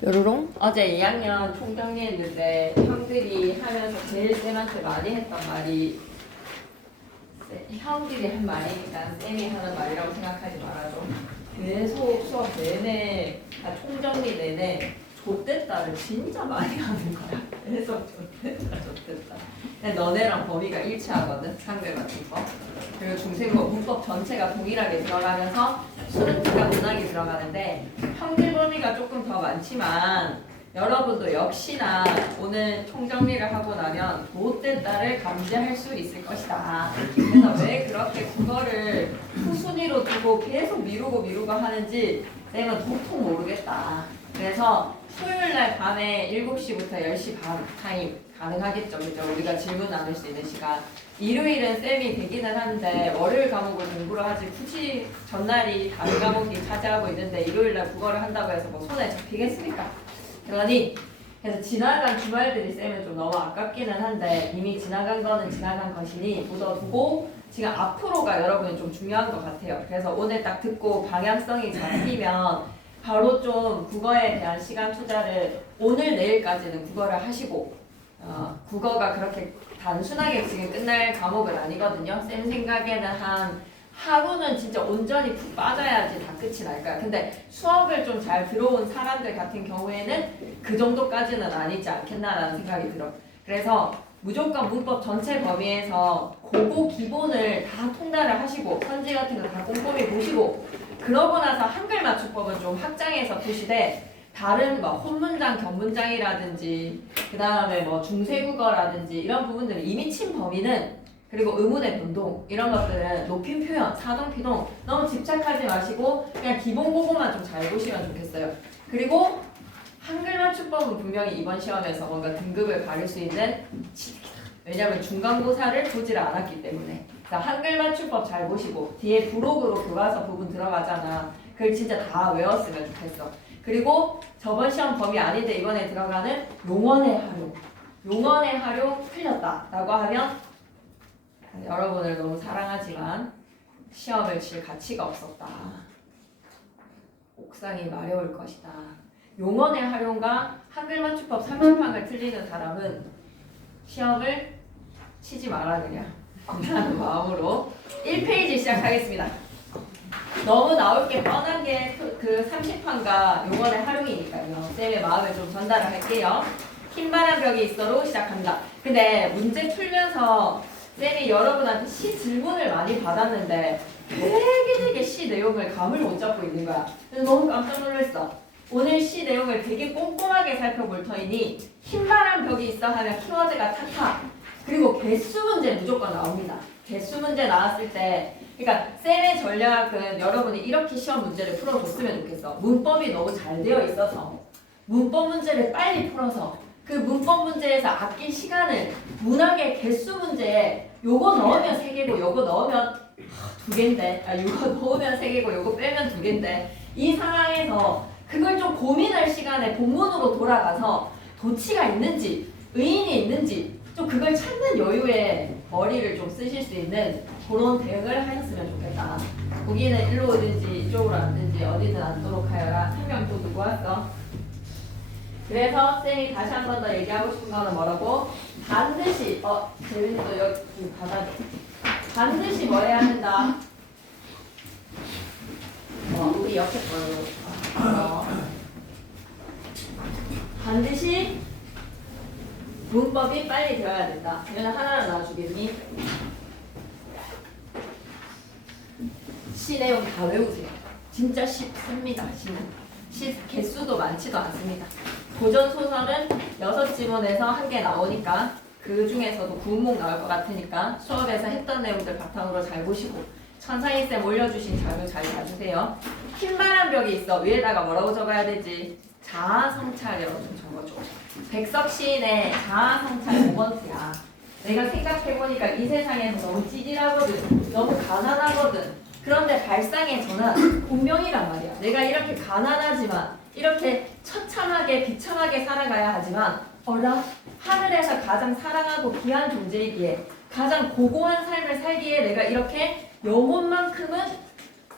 뾰로롱? 어제 2학년 총정리했는데 형들이 하면서 제일 쌤한테 많이 했던 말이 형들이 한 말이니까 쌤이 하는 말이라고 생각하지 말아줘. 계속 수업 내내 총정리 내내 좆됐다를 진짜 많이 하는 거야. 계속 좆됐다. 근데 너네랑 범위가 일치하거든. 상대 같은 거. 그리고 중세국어 문법 전체가 동일하게 들어가면서 수능지가 문항이 들어가는데 형들 범위가 조금 더 많지만 여러분도 역시나 오늘 총정리를 하고 나면 좆됐다를 감지할 수 있을 것이다. 그래서 왜 그렇게 국어를 후순위로 두고 계속 미루고 하는지 쌤은 도통 모르겠다. 그래서 토요일날 밤에 7시부터 10시 반 타임 가능하겠죠. 그죠? 우리가 질문 나눌 수 있는 시간. 일요일은 쌤이 되기는 한데 월요일 과목을 공부를 하지 굳이 전날이 다른 과목이 차지하고 있는데 일요일날 국어를 한다고 해서 뭐 손에 잡히겠습니까? 그래서 지나간 주말들이 쌤은 좀 너무 아깝기는 한데 이미 지나간 거는 지나간 것이니 묻어두고 지금 앞으로가 여러분 좀 중요한 것 같아요. 그래서 오늘 딱 듣고 방향성이 잡히면 바로 좀 국어에 대한 시간 투자를 오늘 내일까지는 국어를 하시고 국어가 그렇게 단순하게 지금 끝날 과목은 아니거든요. 쌤 생각에는 한 하루는 진짜 온전히 푹 빠져야지 다 끝이 날 거야. 근데 수업을 좀 잘 들어온 사람들 같은 경우에는 그 정도까지는 아니지 않겠나라는 생각이 들어. 그래서 무조건 문법 전체 범위에서 그거 기본을 다 통달을 하시고 선지 같은 거 다 꼼꼼히 보시고 그러고 나서 한글 맞춤법은 좀 확장해서 푸시되 다른 뭐 혼문장, 견문장이라든지 그 다음에 뭐 중세국어라든지 이런 부분들은 이미 친 범위는 그리고 의문의 변동 이런 것들은 높임 표현, 사동, 피동 너무 집착하지 마시고 그냥 기본 그거만 좀 잘 보시면 좋겠어요. 그리고 한글 맞춤법은 분명히 이번 시험에서 뭔가 등급을 가릴 수 있는 취득이다. 왜냐하면 중간고사를 보질 않았기 때문에. 자, 한글 맞춤법 잘 보시고 뒤에 부록으로 교과서 부분 들어가잖아. 그걸 진짜 다 외웠으면 좋겠어. 그리고 저번 시험 범위 아닌데 이번에 들어가는 용언의 활용. 용언의 활용 틀렸다라고 하면 여러분을 너무 사랑하지만 시험을 칠 가치가 없었다. 옥상이 마려울 것이다. 용언의 활용과 한글 맞춤법 30항을 틀리는 사람은 시험을 치지 마라 그냥. 라는 마음으로 1페이지 시작하겠습니다. 너무 나올 게 뻔한 게 그 30항과 용언의 활용이니까요. 쌤의 마음을 좀 전달을 할게요. 흰바람 벽이 있어로 시작합니다. 근데 문제 풀면서 쌤이 여러분한테 시 질문을 많이 받았는데 되게 시 내용을 감을 못 잡고 있는 거야. 그래서 너무 깜짝 놀랐어. 오늘 시 내용을 되게 꼼꼼하게 살펴볼 터이니 흰바람 벽이 있어 하면 키워드가 타타. 그리고 개수 문제 무조건 나옵니다. 개수 문제 나왔을 때 그러니까 쌤의 전략은 여러분이 이렇게 시험 문제를 풀어줬으면 좋겠어. 문법이 너무 잘 되어 있어서 문법 문제를 빨리 풀어서 그 문법 문제에서 아낀 시간을 문학의 개수 문제에 요거 넣으면 3개고 요거 넣으면 2개인데 요거 넣으면 3개고 요거 빼면 2개인데 이 상황에서 그걸 좀 고민할 시간에 본문으로 돌아가서 도치가 있는지 의인이 있는지 좀 그걸 찾는 여유에 머리를 좀 쓰실 수 있는 그런 대응을 하셨으면 좋겠다. 거기는 일로 오든지 이쪽으로 앉든지 어디든 앉도록 하여라. 한 명 또 누구 왔어? 그래서 쌤이 다시 한 번 더 얘기하고 싶은 거는 뭐라고? 반드시 재민이도 여기 받아줘. 반드시 뭐 해야 한다? 우리 옆에 걸로. 반드시 문법이 빨리 되어야 된다. 얘는 하나를 놔주겠니? 시 내용 다 외우세요. 진짜 쉽습니다. 시 개수도 많지도 않습니다. 고전 소설은 6지문에서 1개 나오니까 그 중에서도 구문목 나올 것 같으니까 수업에서 했던 내용들 바탕으로 잘 보시고 천상희쌤 올려주신 자료 잘 봐주세요. 흰바람 벽이 있어. 위에다가 뭐라고 적어야 되지? 자아성찰이라고 좀 적어줘. 백석 시인의 자아성찰 5번트야. 내가 생각해보니까 이 세상에서 너무 찌질하거든. 너무 가난하거든. 그런데 발상의 전환 운명이란 말이야. 내가 이렇게 가난하지만 이렇게 처참하게 비참하게 살아가야 하지만 어라? 하늘에서 가장 사랑하고 귀한 존재이기에 가장 고고한 삶을 살기에 내가 이렇게 영혼만큼은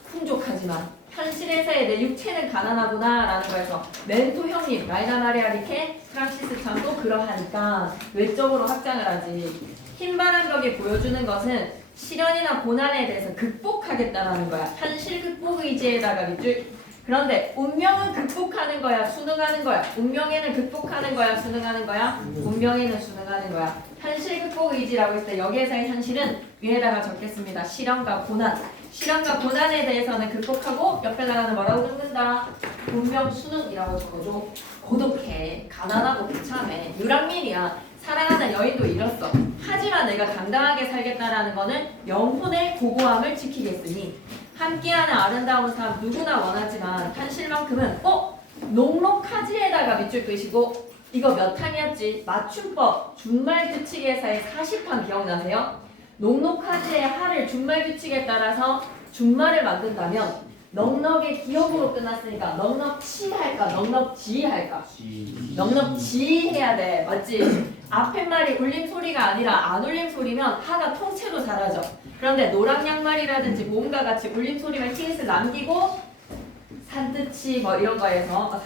풍족하지만 현실에서의 내 육체는 가난하구나 라는 거에서 멘토 형님 라이나 마리아 리케 프란시스 참도 그러하니까 외적으로 확장을 하지. 흰바람 벽이 보여주는 것은 시련이나 고난에 대해서 극복하겠다라는 거야. 현실 극복 의지에다가 밑줄. 그런데 운명은 극복하는 거야, 수능하는 거야. 운명에는 극복하는 거야, 수능하는 거야. 운명에는 수능하는 거야. 현실 극복 의지라고 했을 때 여기에서의 현실은 위에다가 적겠습니다. 시련과 고난. 시련과 고난에 대해서는 극복하고 옆에다가는 뭐라고 적는다? 운명 수능이라고 적어줘. 고독해, 가난하고 비참해, 유랑민이야. 사랑하는 여인도 잃었어. 하지만 내가 당당하게 살겠다라는 거는 영혼의 고고함을 지키겠으니 함께하는 아름다운 삶 누구나 원하지만 현실만큼은 녹록하지에다가 밑줄 끄시고 이거 몇 항이었지? 맞춤법 준말규칙에서의 40항 기억나세요? 녹록하지의 하를 준말규칙에 따라서 준말을 만든다면 넉넉의 기억으로 끝났으니까 넉넉치 할까? 넉넉지 할까? 넉넉지 해야 돼. 맞지? 앞에 말이 울림 소리가 아니라 안 울림 소리면 하가 통째로 사라져. 그런데 노랑 양말이라든지 모음과 같이 울림 소리만 히읗을 남기고 산뜻치 뭐 이런 거에서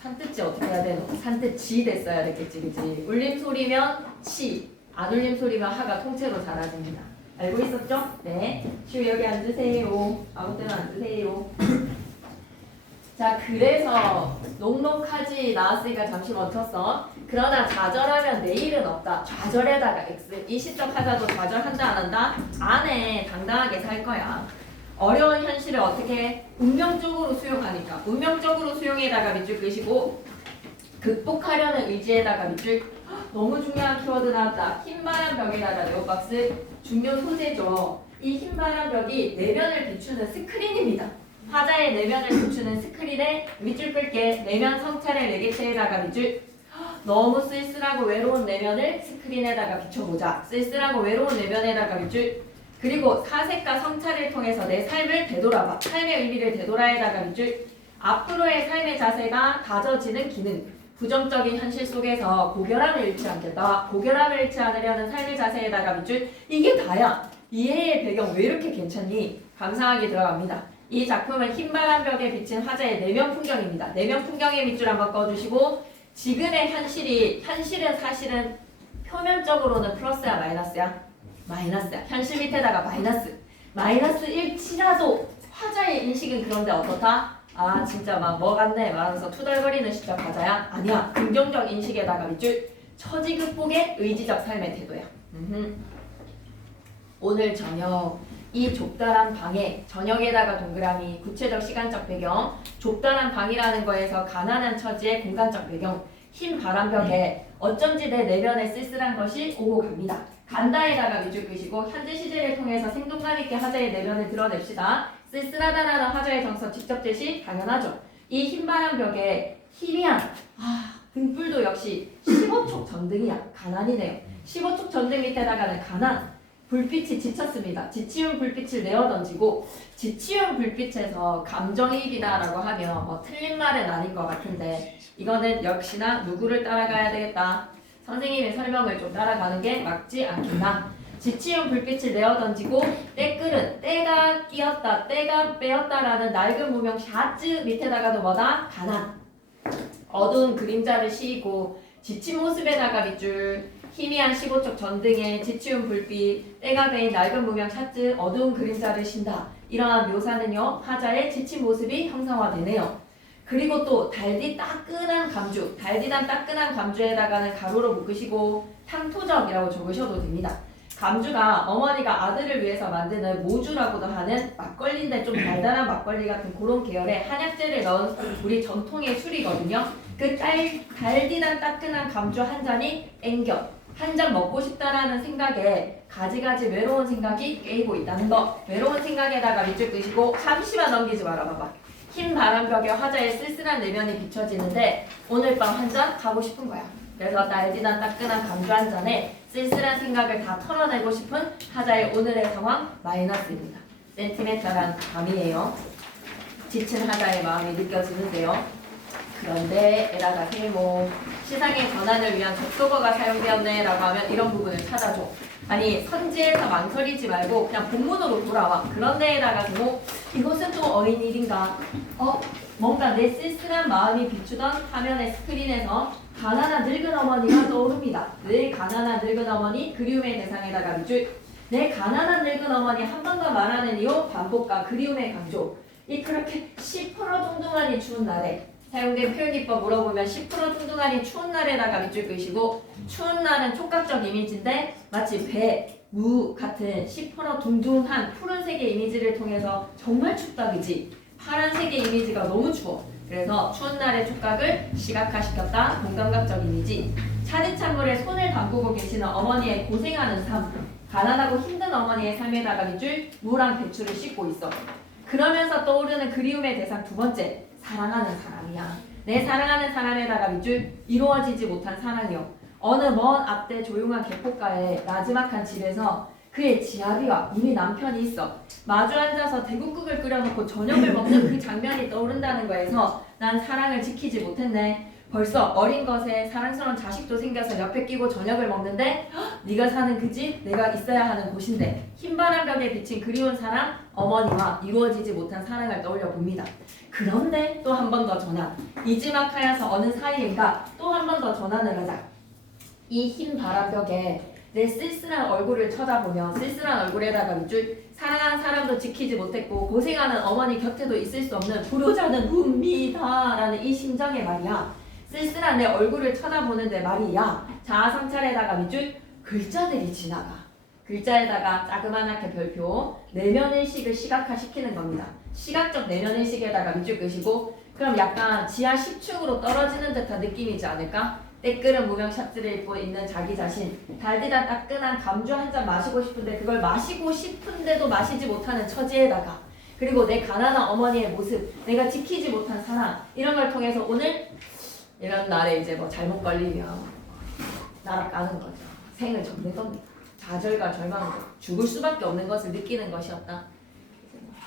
산뜻지 어떻게 해야 되노? 산뜻지 됐어야 됐겠지, 그치? 울림 소리면 치, 안 울림 소리면 하가 통째로 사라집니다. 알고 있었죠? 네. 시우 여기 앉으세요. 아무 때나 앉으세요. 자, 그래서 녹록하지 나왔으니까 잠시 멈췄어. 그러나 좌절하면 내일은 없다. 좌절에다가 X. 이 시적 하자도 좌절한다 안 한다? 안 해. 당당하게 살 거야. 어려운 현실을 어떻게 운명적으로 수용하니까 운명적으로 수용에다가 밑줄 끄시고 극복하려는 의지에다가 밑줄. 너무 중요한 키워드 나왔다. 흰바람 벽에다가 네오박스 중요 소재죠. 이 흰바람 벽이 내면을 비추는 스크린입니다. 화자의 내면을 비추는 스크린에 밑줄 끌게. 내면 성찰의 매개체에다가 밑줄. 너무 쓸쓸하고 외로운 내면을 스크린에다가 비춰보자. 쓸쓸하고 외로운 내면에다가 밑줄. 그리고 사색과 성찰을 통해서 내 삶을 되돌아봐. 삶의 의미를 되돌아에다가 밑줄. 앞으로의 삶의 자세가 다져지는 기능. 부정적인 현실 속에서 고결함을 잃지 않겠다. 고결함을 잃지 않으려는 삶의 자세에다가 밑줄. 이게 다야. 이해의 배경 왜 이렇게 괜찮니? 감상하기 들어갑니다. 이 작품은 흰바람 벽에 비친 화자의 내면 풍경입니다. 내면 풍경의 밑줄 한번 꺼주시고 지금의 현실은 사실은 표면적으로는 플러스야 마이너스야? 마이너스야. 현실 밑에다가 마이너스 1치라도 화자의 인식은 그런데 어떻다? 아 진짜 막 뭐 같네 말하면서 투덜거리는 시적 화자야? 아니야. 긍정적 인식에다가 밑줄. 처지 극복의 의지적 삶의 태도야. 오늘 저녁 이 좁다란 방에 저녁에다가 동그라미 구체적 시간적 배경 좁다란 방이라는 거에서 가난한 처지의 공간적 배경 흰 바람벽에 어쩐지 내 내면에 쓸쓸한 것이 오고 갑니다. 간다에다가 밑줄 끄시고 현재 시제를 통해서 생동감 있게 화자의 내면을 드러냅시다. 쓸쓸하다라는 화자의 정서 직접 제시 당연하죠. 이 흰 바람벽에 희미한 등불도 역시 15촉 전등이야. 가난이네요. 15촉 전등 밑에다가는 가난 불빛이 지쳤습니다. 지치운 불빛을 내어던지고 지치운 불빛에서 감정이입이다라고 하면 뭐 틀린 말은 아닌 것 같은데 이거는 역시나 누구를 따라가야 되겠다. 선생님의 설명을 좀 따라가는 게 맞지 않겠나. 지치운 불빛을 내어던지고 때끌은 때가 끼었다 때가 빼었다라는 낡은 무명 샤즈 밑에다가도 뭐다? 가난. 어두운 그림자를 씌이고 지친 모습에다가 밑줄 희미한 15촉 전등에 지치운 불빛, 때가 베인 낡은 무명 샤츠, 어두운 그림자를 쉰다. 이러한 묘사는요, 화자의 지친 모습이 형상화되네요. 그리고 또 달디 따끈한 감주, 달디단 따끈한 감주에다가는 가로로 묶으시고 향토적이라고 적으셔도 됩니다. 감주가 어머니가 아들을 위해서 만드는 모주라고도 하는 막걸리인데 좀 달달한 막걸리 같은 그런 계열의 한약재를 넣은 우리 전통의 술이거든요. 그 달디단 따끈한 감주 한 잔이 앵겨. 한 잔 먹고 싶다라는 생각에 가지가지 외로운 생각이 깨이고 있다는 거. 외로운 생각에다가 밑줄 끄시고 잠시만 넘기지 말아봐봐. 흰 바람벽에 화자의 쓸쓸한 내면이 비춰지는데 오늘 밤 한 잔 가고 싶은 거야. 그래서 날디난 따끈한 감주 한 잔에 쓸쓸한 생각을 다 털어내고 싶은 화자의 오늘의 상황 마이너스입니다. 센티멘탈한 밤이에요. 지친 화자의 마음이 느껴지는데요. 그런데 에라가 세모 시상의 전환을 위한 접속어가 사용되었네 라고 하면 이런 부분을 찾아줘. 아니 선지에서 망설이지 말고 그냥 본문으로 돌아와. 그런 데에다가 이것은 또 어인일인가? 뭔가 내 쓸쓸한 마음이 비추던 화면의 스크린에서 가난한 늙은 어머니가 떠오릅니다. 늘 가난한 늙은 어머니 그리움의 대상에다가 밑줄. 내 가난한 늙은 어머니 한 번 더 말하는 이유 반복과 그리움의 강조. 이 그렇게 10% 둥둥하니 추운 날에 사용된 표현기법 물어보면 10% 둥둥하니 추운 날에다가 밑줄 끄시고 추운 날은 촉각적 이미지인데 마치 배, 무 같은 10% 둥둥한 푸른색의 이미지를 통해서 정말 춥다 그지? 파란색의 이미지가 너무 추워. 그래서 추운 날의 촉각을 시각화시켰다. 공감각적 이미지. 차디찬 물에 손을 담그고 계시는 어머니의 고생하는 삶. 가난하고 힘든 어머니의 삶에다가 밑줄 무랑 배추를 씻고 있어. 그러면서 떠오르는 그리움의 대상 두 번째. 사랑하는 사람이야. 내 사랑하는 사람에다가 밑줄 이루어지지 못한 사랑이요. 어느 먼 앞대 조용한 개포가의 나지막한 집에서 그의 지아비와 이미 남편이 있어. 마주 앉아서 대국국을 끓여놓고 저녁을 먹는 그 장면이 떠오른다는 거에서 난 사랑을 지키지 못했네. 벌써 어린 것에 사랑스러운 자식도 생겨서 옆에 끼고 저녁을 먹는데 네가 사는 그 집 내가 있어야 하는 곳인데 흰바람 벽에 비친 그리운 사랑 어머니와 이루어지지 못한 사랑을 떠올려 봅니다. 그런데 또 한 번 더 전환. 이지막하여서 어느 사이인가 또 한 번 더 전환을 하자. 이 흰바람 벽에 내 쓸쓸한 얼굴을 쳐다보며 쓸쓸한 얼굴에다가 밑줄 사랑하는 사람도 지키지 못했고 고생하는 어머니 곁에도 있을 수 없는 불효자는 웁니다라는 이 심정의 말이야. 쓸쓸한 내 얼굴을 쳐다보는데 말이야. 자아성찰에다가 밑줄 글자들이 지나가. 글자에다가 자그마하게 별표 내면의식을 시각화시키는 겁니다. 시각적 내면의식에다가 밑줄 끄시고 그럼 약간 지하 10층으로 떨어지는 듯한 느낌이지 않을까? 때끓은 무명 샷들을 입고 있는 자기 자신 달디다 따끈한 감주 한 잔 마시고 싶은데 그걸 마시고 싶은데도 마시지 못하는 처지에다가 그리고 내 가난한 어머니의 모습 내가 지키지 못한 사랑 이런 걸 통해서 오늘 이런 날에 이제 뭐 잘못 걸리면 날아가는 거죠. 생을 접는 겁니다. 좌절과 절망으로 죽을 수밖에 없는 것을 느끼는 것이었다.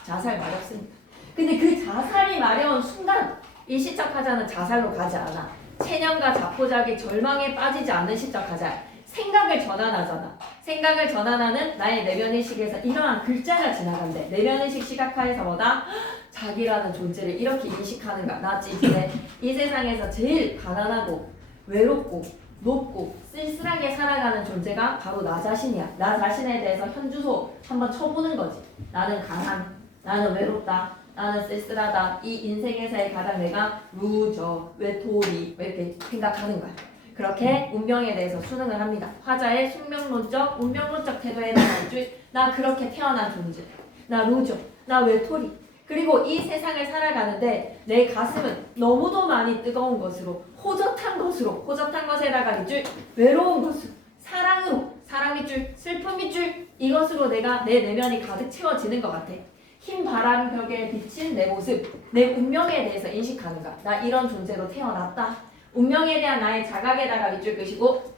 자살 마렵습니다. 근데 그 자살이 마려운 순간 이 시적화자는 자살로 가지 않아. 체념과 자포자기 절망에 빠지지 않는 시적화자. 생각을 전환하잖아. 생각을 전환하는 나의 내면의식에서 이러한 글자가 지나간대. 내면의식 시각화에서 뭐다? 자기라는 존재를 이렇게 인식하는가. 나 찌질해. 이 세상에서 제일 가난하고 외롭고 높고 쓸쓸하게 살아가는 존재가 바로 나 자신이야. 나 자신에 대해서 현주소 한번 쳐보는 거지. 나는 강한, 나는 외롭다, 나는 쓸쓸하다. 이 인생에서의 가장 내가 루저, 외톨이 이렇게 생각하는 거야. 그렇게 운명에 대해서 수능을 합니다. 화자의 숙명론적, 운명론적 태도에 대한 나 그렇게 태어난 존재, 나 루저, 나 외톨이. 그리고 이 세상을 살아가는데 내 가슴은 너무도 많이 뜨거운 것으로 호젓한 것에다가 밑줄 외로운 것으로 사랑으로 사랑 밑줄 슬픔 밑줄 이것으로 내가 내 내면이 가득 채워지는 것 같아. 흰 바람 벽에 비친 내 모습 내 운명에 대해서 인식하는가. 나 이런 존재로 태어났다. 운명에 대한 나의 자각에다가 밑줄 끄시고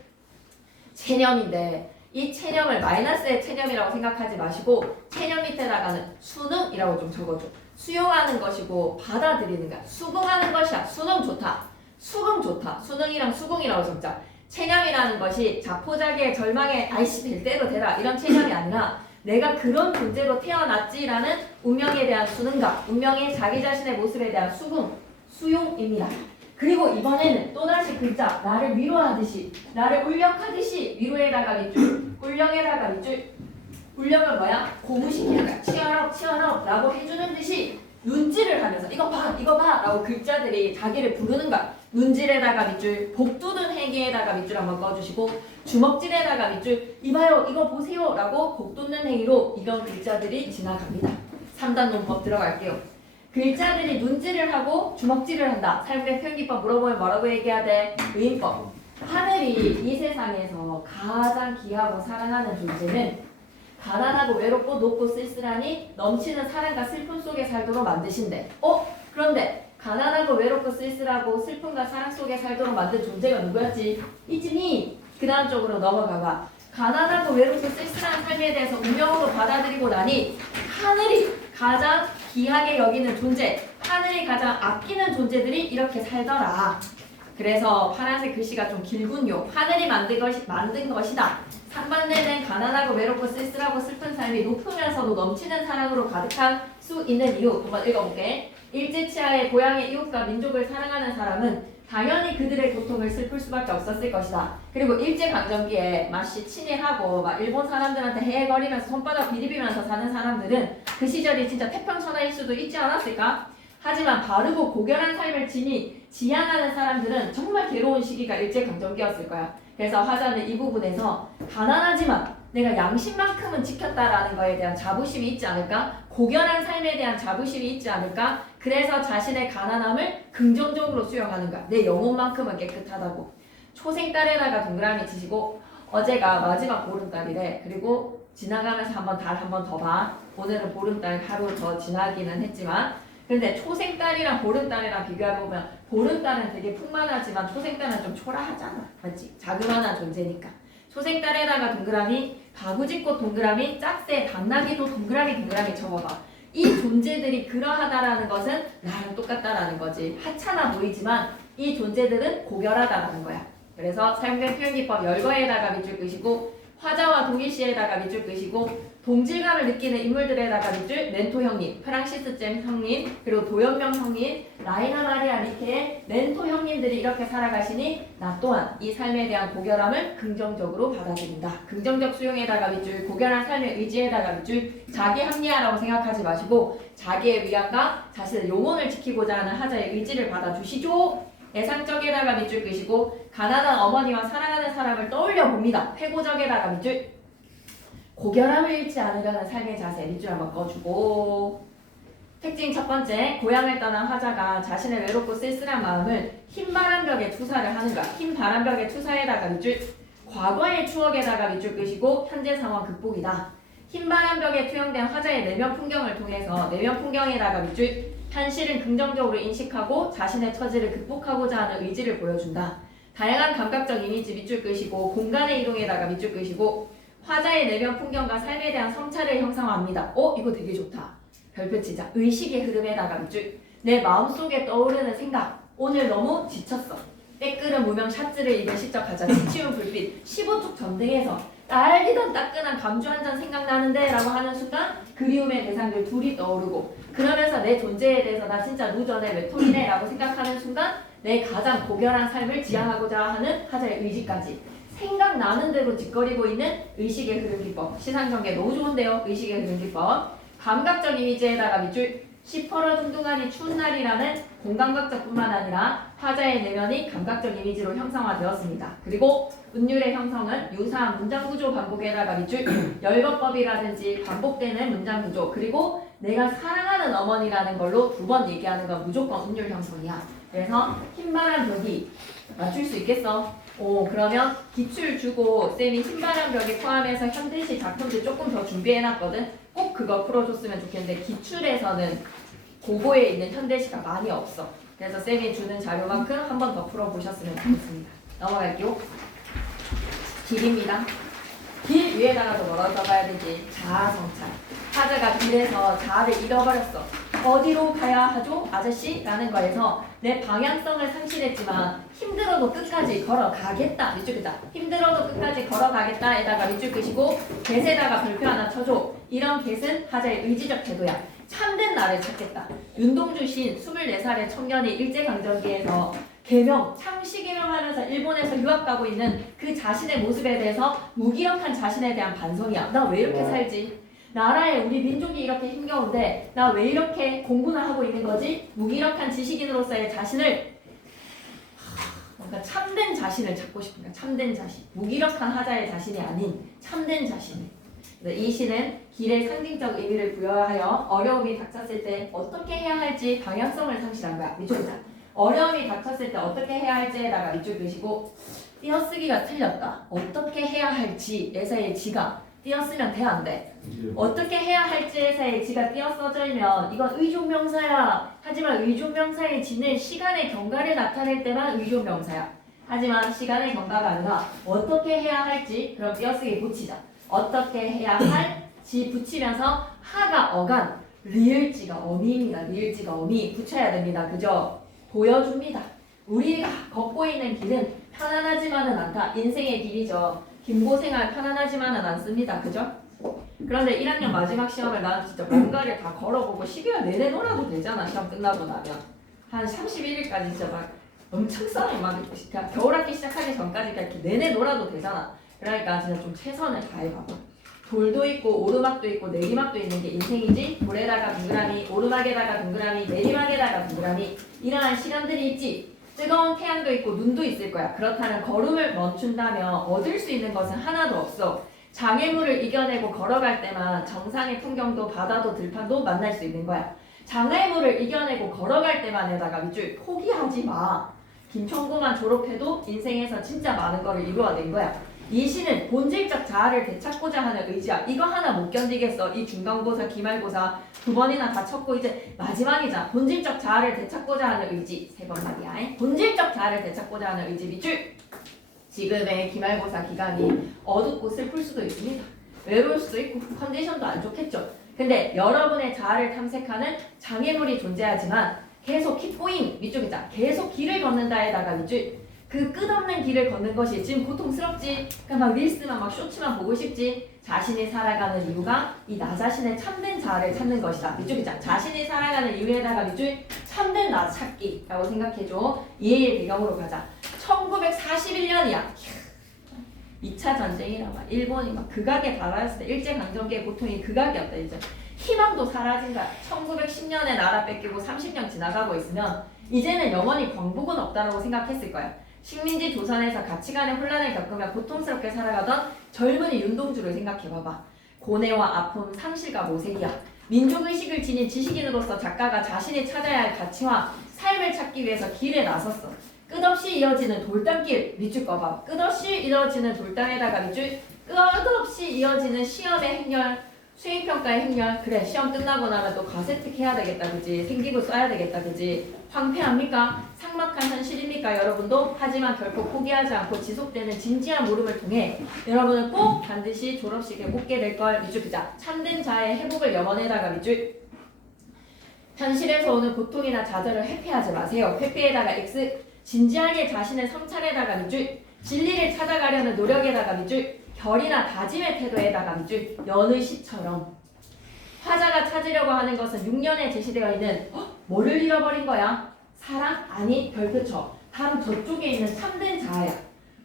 체념인데 이 체념을 마이너스의 체념이라고 생각하지 마시고 체념 밑에다가는 수능이라고 좀 적어줘. 수용하는 것이고 받아들이는 거야. 수긍하는 것이야. 수능 좋다. 수긍 좋다. 수능이랑 수긍이라고 적자. 체념이라는 것이 자포자기의 절망에 아이씨 될 대로 되라 이런 체념이 아니라 내가 그런 존재로 태어났지라는 운명에 대한 수능감, 운명의 자기 자신의 모습에 대한 수긍, 수용입니다. 그리고 이번에는 또다시 글자 나를 위로하듯이 나를 울력하듯이 위로에다가 밑줄 울력에다가 밑줄 울력은 뭐야? 고무시키는 거야. 치얼업 라고 해주는 듯이 눈질을 하면서 이거 봐 라고 글자들이 자기를 부르는 거야. 눈질에다가 밑줄 복두둔 행위에다가 밑줄 한번 꺼주시고 주먹질에다가 밑줄 이봐요 이거 보세요 라고 복돋는 행위로 이런 글자들이 지나갑니다. 3단 논법 들어갈게요. 글자들이 눈질을 하고 주먹질을 한다. 사용된 표현기법 물어보면 뭐라고 얘기해야 돼? 의인법. 하늘이 이 세상에서 가장 귀하고 사랑하는 존재는 가난하고 외롭고 높고 쓸쓸하니 넘치는 사랑과 슬픔 속에 살도록 만드신대. 그런데 가난하고 외롭고 쓸쓸하고 슬픔과 사랑 속에 살도록 만든 존재가 누구였지? 이진이. 그 다음 쪽으로 넘어가봐. 가난하고 외롭고 쓸쓸한 삶에 대해서 운명으로 받아들이고 나니 하늘이 가장 귀하게 여기는 존재, 하늘이 가장 아끼는 존재들이 이렇게 살더라. 그래서 파란색 글씨가 좀 길군요. 하늘이 만든 것이다. 상반되는 가난하고 외롭고 쓸쓸하고 슬픈 삶이 높으면서도 넘치는 사랑으로 가득할 수 있는 이유. 한번 읽어볼게. 일제치하의 고향의 이웃과 민족을 사랑하는 사람은 당연히 그들의 고통을 슬플 수밖에 없었을 것이다. 그리고 일제강점기에 마치 친일하고 막 일본 사람들한테 헤헤거리면서 손바닥 비비면서 사는 사람들은 그 시절이 진짜 태평천하일 수도 있지 않았을까? 하지만 바르고 고결한 삶을 지향하는 사람들은 정말 괴로운 시기가 일제강점기였을 거야. 그래서 화자는 이 부분에서 가난하지만 내가 양심만큼은 지켰다라는 거에 대한 자부심이 있지 않을까? 고결한 삶에 대한 자부심이 있지 않을까? 그래서 자신의 가난함을 긍정적으로 수용하는 거야. 내 영혼만큼은 깨끗하다고. 초생달에다가 동그라미 치시고 어제가 마지막 보름달이래. 그리고 지나가면서 달 한 번 더 봐. 오늘은 보름달 하루 더 지나기는 했지만 근데 초생달이랑 보름달이랑 비교해보면 보름달은 되게 풍만하지만 초생달은 좀 초라하잖아. 맞지? 자그마한 존재니까. 초생달에다가 동그라미, 가구짓꽃 동그라미, 짝새, 당나귀도 동그라미 적어봐. 이 존재들이 그러하다라는 것은 나랑 똑같다라는 거지. 하찮아 보이지만 이 존재들은 고결하다라는 거야. 그래서 사용된 표현기법 열거에다가 밑줄 끄시고 화자와 동일시에다가 밑줄 끄시고 동질감을 느끼는 인물들에다가 밑줄 멘토 형님, 프랑시스 잼 형님, 그리고 도연명 형님, 라이나 마리아 리케의 멘토 형님들이 이렇게 살아가시니 나 또한 이 삶에 대한 고결함을 긍정적으로 받아들인다. 긍정적 수용에다가 밑줄, 고결한 삶의 의지에다가 밑줄, 자기 합리화라고 생각하지 마시고 자기의 위안과 자신의 영혼을 지키고자 하는 하자의 의지를 받아주시죠. 예상적에다가 밑줄 끄시고 가난한 어머니와 사랑하는 사람을 떠올려 봅니다. 회고적에다가 밑줄 고결함을 잃지 않으려는 삶의 자세 밑줄 한번 꺼주고 특징 첫 번째 고향을 떠난 화자가 자신의 외롭고 쓸쓸한 마음을 흰바람벽에 투사를 하는 거야. 흰바람벽에 투사에다가 밑줄 과거의 추억에다가 밑줄 끄시고 현재 상황 극복이다. 흰바람벽에 투영된 화자의 내면 풍경을 통해서 내면 풍경에다가 밑줄 현실은 긍정적으로 인식하고 자신의 처지를 극복하고자 하는 의지를 보여준다. 다양한 감각적 이미지 밑줄 끄시고 공간의 이동에다가 밑줄 끄시고 화자의 내면 풍경과 삶에 대한 성찰을 형성합니다. 이거 되게 좋다. 별표 치자. 의식의 흐름에다가 밑줄 내 마음속에 떠오르는 생각. 오늘 너무 지쳤어. 때끓은 무명 샷즈를 입은 시적하자. 지치운 불빛 15쪽 전등에서 딸기던 따끈한 감주 한 잔 생각나는데 라고 하는 순간 그리움의 대상들 둘이 떠오르고 그러면서 내 존재에 대해서 나 진짜 누전의 외톨이네 라고 생각하는 순간 내 가장 고결한 삶을 지향하고자 하는 하자의 의지까지 생각나는 대로 짓거리고 있는 의식의 흐름 기법. 시상전개 너무 좋은데요. 의식의 흐름 기법. 감각적 이미지에다가 밑줄 시퍼러 둥둥하니 추운 날이라는 공감각적뿐만 아니라 화자의 내면이 감각적 이미지로 형성화되었습니다. 그리고 운율의 형성은 유사한 문장구조 반복에다가 밑줄 열거법이라든지 반복되는 문장구조 그리고 내가 사랑하는 어머니라는 걸로 두 번 얘기하는 건 무조건 운율 형성이야. 그래서 흰바람 벽이 맞출 수 있겠어? 그러면 기출 주고 쌤이 흰바람 벽에 포함해서 현대시 작품들 조금 더 준비해놨거든? 꼭 그거 풀어줬으면 좋겠는데 기출에서는 고고에 있는 현대시가 많이 없어. 그래서 쌤이 주는 자료만큼 한 번 더 풀어보셨으면 좋겠습니다. 넘어갈게요. 길입니다. 길 위에다가도 뭐라고 써봐야 되지? 자아성찰. 화자가 길에서 자아를 잃어버렸어. 어디로 가야 하죠? 아저씨? 라는 거에서 내 방향성을 상실했지만 힘들어도 끝까지 걸어가겠다. 밑줄 끄다. 힘들어도 끝까지 걸어가겠다. 에다가 밑줄 끄시고 get에다가 별표 하나 쳐줘. 이런 get은 하자의 의지적 태도야. 참된 나를 찾겠다. 윤동주 시인 24살의 청년이 일제강점기에서 개명, 참시 개명하면서 일본에서 유학 가고 있는 그 자신의 모습에 대해서 무기력한 자신에 대한 반성이야. 나 왜 이렇게 살지? 나라에 우리 민족이 이렇게 힘겨운데 나 왜 이렇게 공부를 하고 있는 거지? 무기력한 지식인으로서의 자신을 그러니까 참된 자신을 찾고 싶은 거야. 참된 자신. 무기력한 하자의 자신이 아닌 참된 자신. 이 시는 길의 상징적 의미를 부여하여 어려움이 닥쳤을 때 어떻게 해야 할지 방향성을 상실한 거야. 밑줄자. 어려움이 닥쳤을 때 어떻게 해야 할지에다가 밑줄 그시고 띄어쓰기가 틀렸다. 어떻게 해야 할지에서의 지가 띄었으면 돼 안 돼? 어떻게 해야 할지에서의 지가 띄어써져있면 이건 의존명사야. 하지만 의존명사의 지는 시간의 경과를 나타낼 때만 의존명사야. 하지만 시간의 경과가 아니라 어떻게 해야 할지 그럼 띄어쓰기 붙이자. 어떻게 해야 할지 붙이면서 하가 어간 리을지가 어미입니다. 리을지가 어미 붙여야 됩니다. 그죠? 보여줍니다. 우리가 걷고 있는 길은 편안하지만은 않다. 인생의 길이죠. 김고생할 편안하지만은 않습니다. 그죠? 그런데 1학년 마지막 시험을 나는 진짜 뭔가를 다 걸어보고 12월 내내 놀아도 되잖아. 시험 끝나고 나면 한 31일까지 진짜 막 엄청 싸움이 막 그냥 겨울학기 시작하기 전까지 이렇게 내내 놀아도 되잖아. 그러니까 진짜 좀 최선을 다해봐봐. 돌도 있고 오르막도 있고 내리막도 있는 게 인생이지. 돌에다가 동그라미, 오르막에다가 동그라미, 내리막에다가 동그라미, 이러한 시간들이 있지. 뜨거운 태양도 있고 눈도 있을 거야. 그렇다면 걸음을 멈춘다면 얻을 수 있는 것은 하나도 없어. 장애물을 이겨내고 걸어갈 때만 정상의 풍경도 바다도 들판도 만날 수 있는 거야. 장애물을 이겨내고 걸어갈 때만에다가 밑줄 포기하지 마. 김청구만 졸업해도 인생에서 진짜 많은 거를 이루어낸 거야. 이 시는 본질적 자아를 되찾고자 하는 의지야. 이거 하나 못 견디겠어. 이 중간고사, 기말고사 2번이나 다 쳤고 이제 마지막이잖아. 본질적 자아를 되찾고자 하는 의지. 3번 말이야. 본질적 자아를 되찾고자 하는 의지 밑줄. 지금의 기말고사 기간이 어둡고 슬플 수도 있습니다. 외로울 수도 있고 컨디션도 안 좋겠죠. 근데 여러분의 자아를 탐색하는 장애물이 존재하지만 계속 keep going 밑줄이자 계속 길을 걷는다에다가 밑줄 그 끝없는 길을 걷는 것이 지금 고통스럽지. 그러니까 막 릴스만 막 쇼츠만 보고 싶지. 자신이 살아가는 이유가 이 나 자신의 참된 자아를 찾는 것이다. 밑줄이자 자신이 살아가는 이유에다가 밑줄 참된 나 찾기라고 생각해줘. 이해의 배경으로 가자. 1941년이야. 2차 전쟁이라 막 일본이 막 극악에 달했을 때 일제강점기의 고통이 극악이었다. 이제 희망도 사라진 거야. 1910년에 나라 뺏기고 30년 지나가고 있으면 이제는 영원히 광복은 없다라고 생각했을 거야. 식민지 조선에서 가치관의 혼란을 겪으며 고통스럽게 살아가던 젊은이 윤동주를 생각해봐봐. 고뇌와 아픔, 상실과 모색이야. 민족의식을 지닌 지식인으로서 작가가 자신이 찾아야 할 가치와 삶을 찾기 위해서 길에 나섰어. 끝없이 이어지는 돌담길 밑줄 꺼봐. 끝없이 이어지는 돌담에다가 밑줄 끝없이 이어지는 시험의 행렬, 수행평가의 행렬. 그래 시험 끝나고 나면 또 과세특 해야 되겠다 그지. 생기부 써야 되겠다 그지. 황폐합니까? 삭막한 현실입니까 여러분도? 하지만 결코 포기하지 않고 지속되는 진지한 물음을 통해 여러분은 꼭 반드시 졸업식에 꽂게 될 걸 밑줄 그자. 참된 자의 회복을 염원에다가 밑줄 현실에서 오는 고통이나 좌절을 회피하지 마세요. 회피에다가 X 진지하게 자신의 성찰에다가 밑줄 진리를 찾아가려는 노력에다가 밑줄 결이나 다짐의 태도에다가 밑줄 여느 시처럼 화자가 찾으려고 하는 것은 6년에 제시되어 있는 뭐를 잃어버린 거야? 사랑? 아니 별표처 바로 저쪽에 있는 참된 자아야.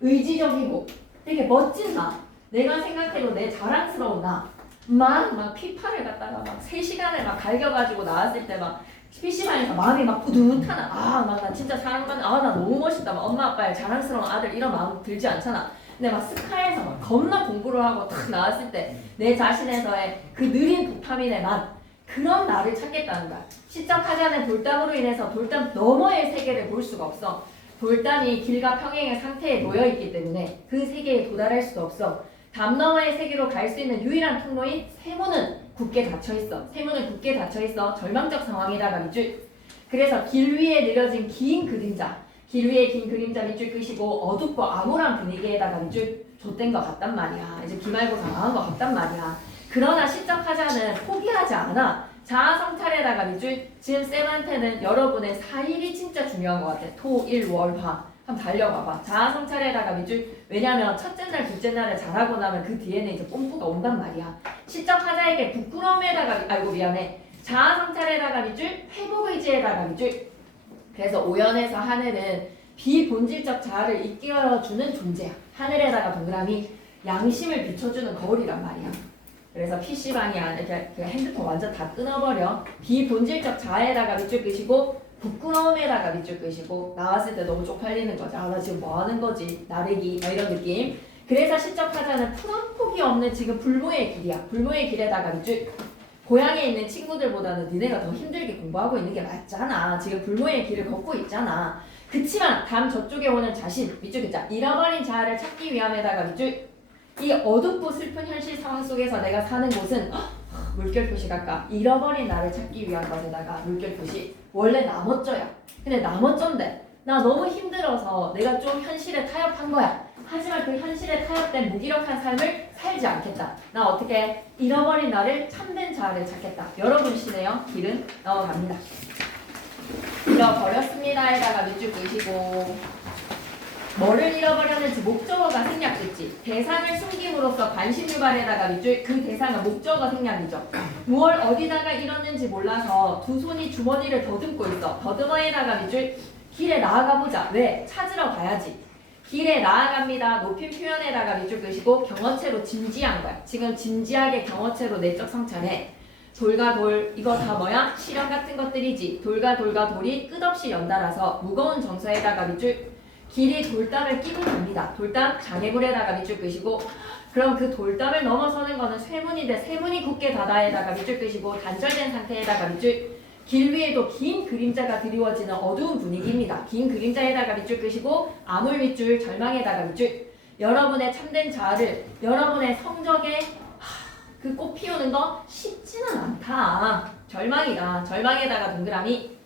의지적이고 되게 멋진 나 내가 생각해도 내 자랑스러운 나 막 피파를 갖다가 막 3시간을 막 갈겨가지고 나왔을 때 막 PC방에서 마음이 막 뿌듯하나 막 나 진짜 사랑받는 나 너무 멋있다 막 엄마 아빠의 자랑스러운 아들 이런 마음 들지 않잖아. 근데 막 스카에서 막 겁나 공부를 하고 딱 나왔을 때 내 자신에서의 그 느린 도파민의 맛 그런 나를 찾겠다는 거야. 시적 하자는 돌담으로 인해서 돌담 너머의 세계를 볼 수가 없어. 돌담이 길과 평행의 상태에 놓여있기 때문에 그 세계에 도달할 수가 없어. 담 너머의 세계로 갈 수 있는 유일한 통로인 세모는 굳게 닫혀있어. 세모는 굳게 닫혀있어. 절망적 상황에다가 밑줄 그래서 길 위에 느려진 긴 그림자 길 위에 긴 그림자 밑줄 끄시고 어둡고 암울한 분위기에다가 밑줄 좆된 것 같단 말이야. 이제 기말고사 망한 것 같단 말이야. 그러나 시적 하자는 포기하지 않아. 자아 성찰에다가 밑줄 지금 쌤한테는 여러분의 4일이 진짜 중요한 것 같아. 토, 일, 월, 화 한번 달려봐봐. 자아 성찰에다가 밑줄 왜냐면 첫째 날, 둘째 날을 잘하고 나면 그 뒤에는 이제 뽐뿌가 온단 말이야. 시적 하자에게 부끄러움에다가 아이고 미안해. 자아 성찰에다가 밑줄 회복의지에다가 밑줄 그래서 오연에서 하늘은 비본질적 자아를 이끌어주는 존재야. 하늘에다가 동그라미 양심을 비춰주는 거울이란 말이야. 그래서 PC방이 이렇게 핸드폰 완전 다 끊어버려. 비본질적 자아에다가 밑줄 끄시고 부끄러움에다가 밑줄 끄시고 나왔을 때 너무 쪽팔리는 거지. 나 지금 뭐 하는 거지? 나르기 막 이런 느낌. 그래서 시적 하자는 푸른 폭이 없는 지금 불모의 길이야. 불모의 길에다가 밑줄 고향에 있는 친구들보다는 니네가 더 힘들게 공부하고 있는 게 맞잖아. 지금 불모의 길을 걷고 있잖아. 그치만 담 저쪽에 오는 자신 밑줄 긋자. 잃어버린 자아를 찾기 위함에다가 밑줄 이 어둡고 슬픈 현실 상황 속에서 내가 사는 곳은 물결 표시 갈까? 잃어버린 나를 찾기 위한 것에다가 물결 표시 원래 나머져야. 근데 나머져인데 나 너무 힘들어서 내가 좀 현실에 타협한 거야. 하지만 그 현실에 타협된 무기력한 삶을 살지 않겠다. 나 어떻게 잃어버린 나를 참된 자아를 찾겠다. 여러분 시네요. 길은 넘어갑니다. 잃어버렸습니다에다가 밑줄 그시고 뭐를 잃어버렸는지 목적어가 생략됐지. 대상을 숨김으로써 관심 유발에다가 밑줄 그 대상은 목적어 생략이죠. 무얼 어디다가 잃었는지 몰라서 두 손이 주머니를 더듬고 있어. 더듬어에다가 밑줄 길에 나아가 보자. 왜? 찾으러 가야지. 길에 나아갑니다. 높임 표현에다가 밑줄 그시고 경어체로 진지한 거야. 지금 진지하게 경어체로 내적 성찰해. 돌과 돌 이거 다 뭐야? 실현 같은 것들이지. 돌과 돌과 돌이 끝없이 연달아서 무거운 정서에다가 밑줄 길이 돌담을 끼고 갑니다. 돌담 장애물에다가 밑줄 끄시고 그럼 그 돌담을 넘어서는 거는 쇠문인데 쇠문이 굳게 닫아에다가 밑줄 끄시고 단절된 상태에다가 밑줄 길 위에도 긴 그림자가 드리워지는 어두운 분위기입니다. 긴 그림자에다가 밑줄 끄시고 아물 밑줄 절망에다가 밑줄 여러분의 참된 자아를 여러분의 성적에 그 꽃 피우는 거 쉽지는 않다. 절망이다. 절망에다가 동그라미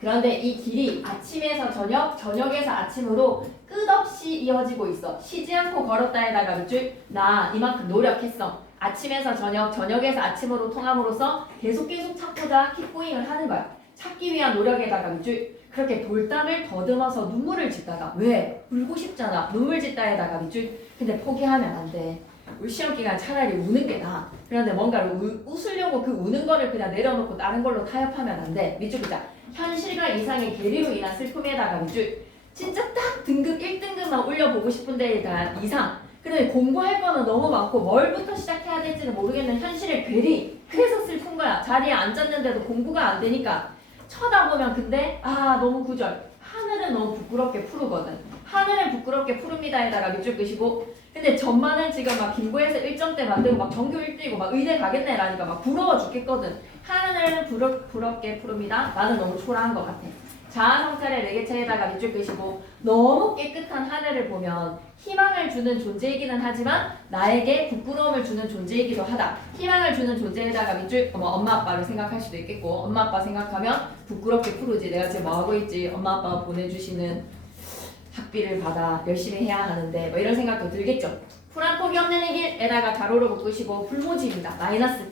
그런데 이 길이 아침에서 저녁, 저녁에서 아침으로 끝없이 이어지고 있어. 쉬지 않고 걸었다에다가 밑줄 나 이만큼 노력했어. 아침에서 저녁, 저녁에서 아침으로 통함으로써 계속 찾고자 킵고잉을 하는 거야. 찾기 위한 노력에다가 밑줄 그렇게 돌담을 더듬어서 눈물을 짓다가 왜? 울고 싶잖아. 눈물 짓다에다가 밑줄 근데 포기하면 안 돼. 우리 시험 기간 차라리 우는 게 나아. 그런데 뭔가를 웃으려고 그 우는 거를 그냥 내려놓고 다른 걸로 타협하면 안 돼. 밑줄 그자. 현실과 이상의 괴리로 인한 슬픔에다가 밑줄 진짜 딱 등급 1등급만 올려보고 싶은 데에 대한 이상 그런데 공부할 거는 너무 많고 뭘부터 시작해야 될지는 모르겠는 현실의 괴리 그래서 슬픈 거야. 자리에 앉았는데도 공부가 안 되니까 쳐다보면 근데 너무 구절 하늘은 너무 부끄럽게 푸르거든. 하늘은 부끄럽게 푸릅니다에다가 밑줄 끄시고 근데 전반은 지금 막 김구에서 1점대 만들고 막 전교 1등이고 막 의대 가겠네 라니까 막 부러워 죽겠거든. 하늘은 부럽게 푸릅니다. 나는 너무 초라한 것 같아. 자아 성찰의 매개체에다가 밑줄 끄시고 너무 깨끗한 하늘을 보면 희망을 주는 존재이기는 하지만 나에게 부끄러움을 주는 존재이기도 하다. 희망을 주는 존재에다가 밑줄 엄마 아빠를 생각할 수도 있겠고 엄마 아빠 생각하면 부끄럽게 푸르지. 내가 지금 뭐하고 있지. 엄마 아빠가 보내주시는 학비를 받아 열심히 해야 하는데 뭐 이런 생각도 들겠죠. 풀 한 폭이 없는 이 길에다가 가로로 묶으시고 불모지입니다. 마이너스.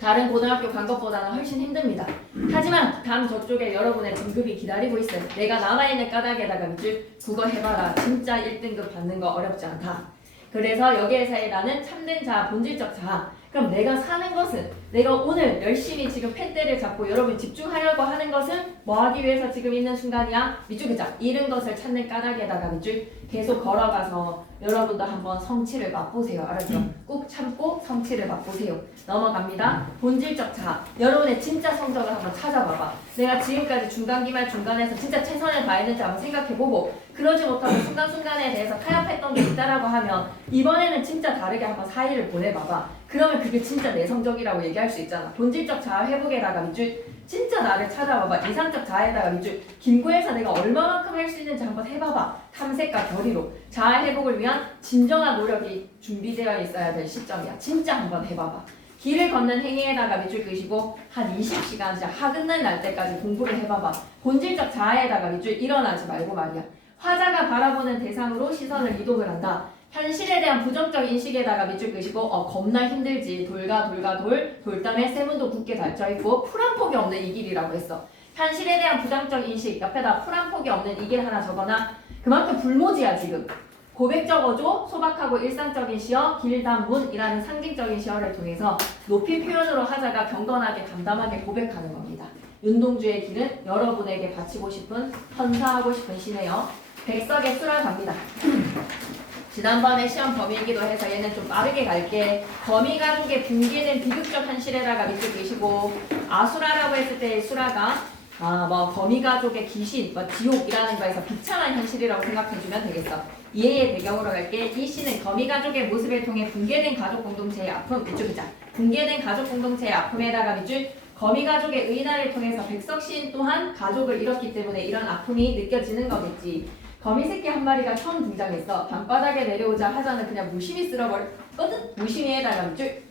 다른 고등학교 간 것보다는 훨씬 힘듭니다. 하지만 다음 저쪽에 여러분의 등급이 기다리고 있어요. 내가 남아있는 까닭에다가 밑줄 국어 해봐라. 진짜 1등급 받는 거 어렵지 않다. 그래서 여기에서의 나는 참된 자아, 본질적 자아. 그럼 내가 사는 것은 내가 오늘 열심히 지금 펜대를 잡고 여러분이 집중하려고 하는 것은 뭐 하기 위해서 지금 있는 순간이야? 밑줄 그자. 잃은 것을 찾는 까닭에다가 밑줄 계속 걸어가서 여러분도 한번 성취를 맛보세요. 알았죠? 꾹 참고 성취를 맛보세요. 넘어갑니다. 본질적 자아. 여러분의 진짜 성적을 한번 찾아봐봐. 내가 지금까지 중간기말 중간에서 진짜 최선을 다했는지 한번 생각해보고 그러지 못하고 순간순간에 대해서 타협했던 게 있다라고 하면 이번에는 진짜 다르게 한번 사이를 보내봐봐. 그러면 그게 진짜 내 성적이라고 얘기할 수 있잖아. 본질적 자아 회복에다가 밑줄 진짜 나를 찾아봐봐. 이상적 자아에다가 밑줄 김구에서 내가 얼마만큼 할 수 있는지 한번 해봐봐. 탐색과 결의로 자아 회복을 위한 진정한 노력이 준비되어 있어야 될 시점이야. 진짜 한번 해봐봐. 길을 걷는 행위에다가 밑줄 그시고 한 20시간 진짜 하근날 날 때까지 공부를 해봐봐. 본질적 자아에다가 밑줄 일어나지 말고 말이야. 화자가 바라보는 대상으로 시선을 이동을 한다. 현실에 대한 부정적 인식에다가 밑줄 그시고 겁나 힘들지. 돌과 돌담에 세문도 굳게 닫혀있고 풀 한 폭이 없는 이 길이라고 했어. 현실에 대한 부정적 인식 옆에다 풀 한 폭이 없는 이 길 하나 적어놔. 그만큼 불모지야 지금. 고백 적어줘. 소박하고 일상적인 시어 길담문이라는 상징적인 시어를 통해서 높이 표현으로 하자가 경건하게 담담하게 고백하는 겁니다. 윤동주의 길은 여러분에게 바치고 싶은 헌사하고 싶은 시네요. 백석의 수라 갑니다. 지난번에 시험 범위이기도 해서 얘는 좀 빠르게 갈게. 범위 가족의 붕괴된 비극적 현실에다가 밑줄 그시고 아수라라고 했을 때 수라가 범위 가족의 귀신, 지옥이라는 거에서 비참한 현실이라고 생각해주면 되겠어. 이해의 배경으로 갈게. 이 시는 거미 가족의 모습을 통해 붕괴된 가족 공동체의 아픔, 밑줄 그자. 붕괴된 가족 공동체의 아픔에다가 밑줄 거미 가족의 의난을 통해서 백석 시인 또한 가족을 잃었기 때문에 이런 아픔이 느껴지는 거겠지. 거미 새끼 한 마리가 처음 등장했어. 방바닥에 내려오자 하자는 그냥 무심히 쓸어버렸거든. 무심히에다가 밑줄.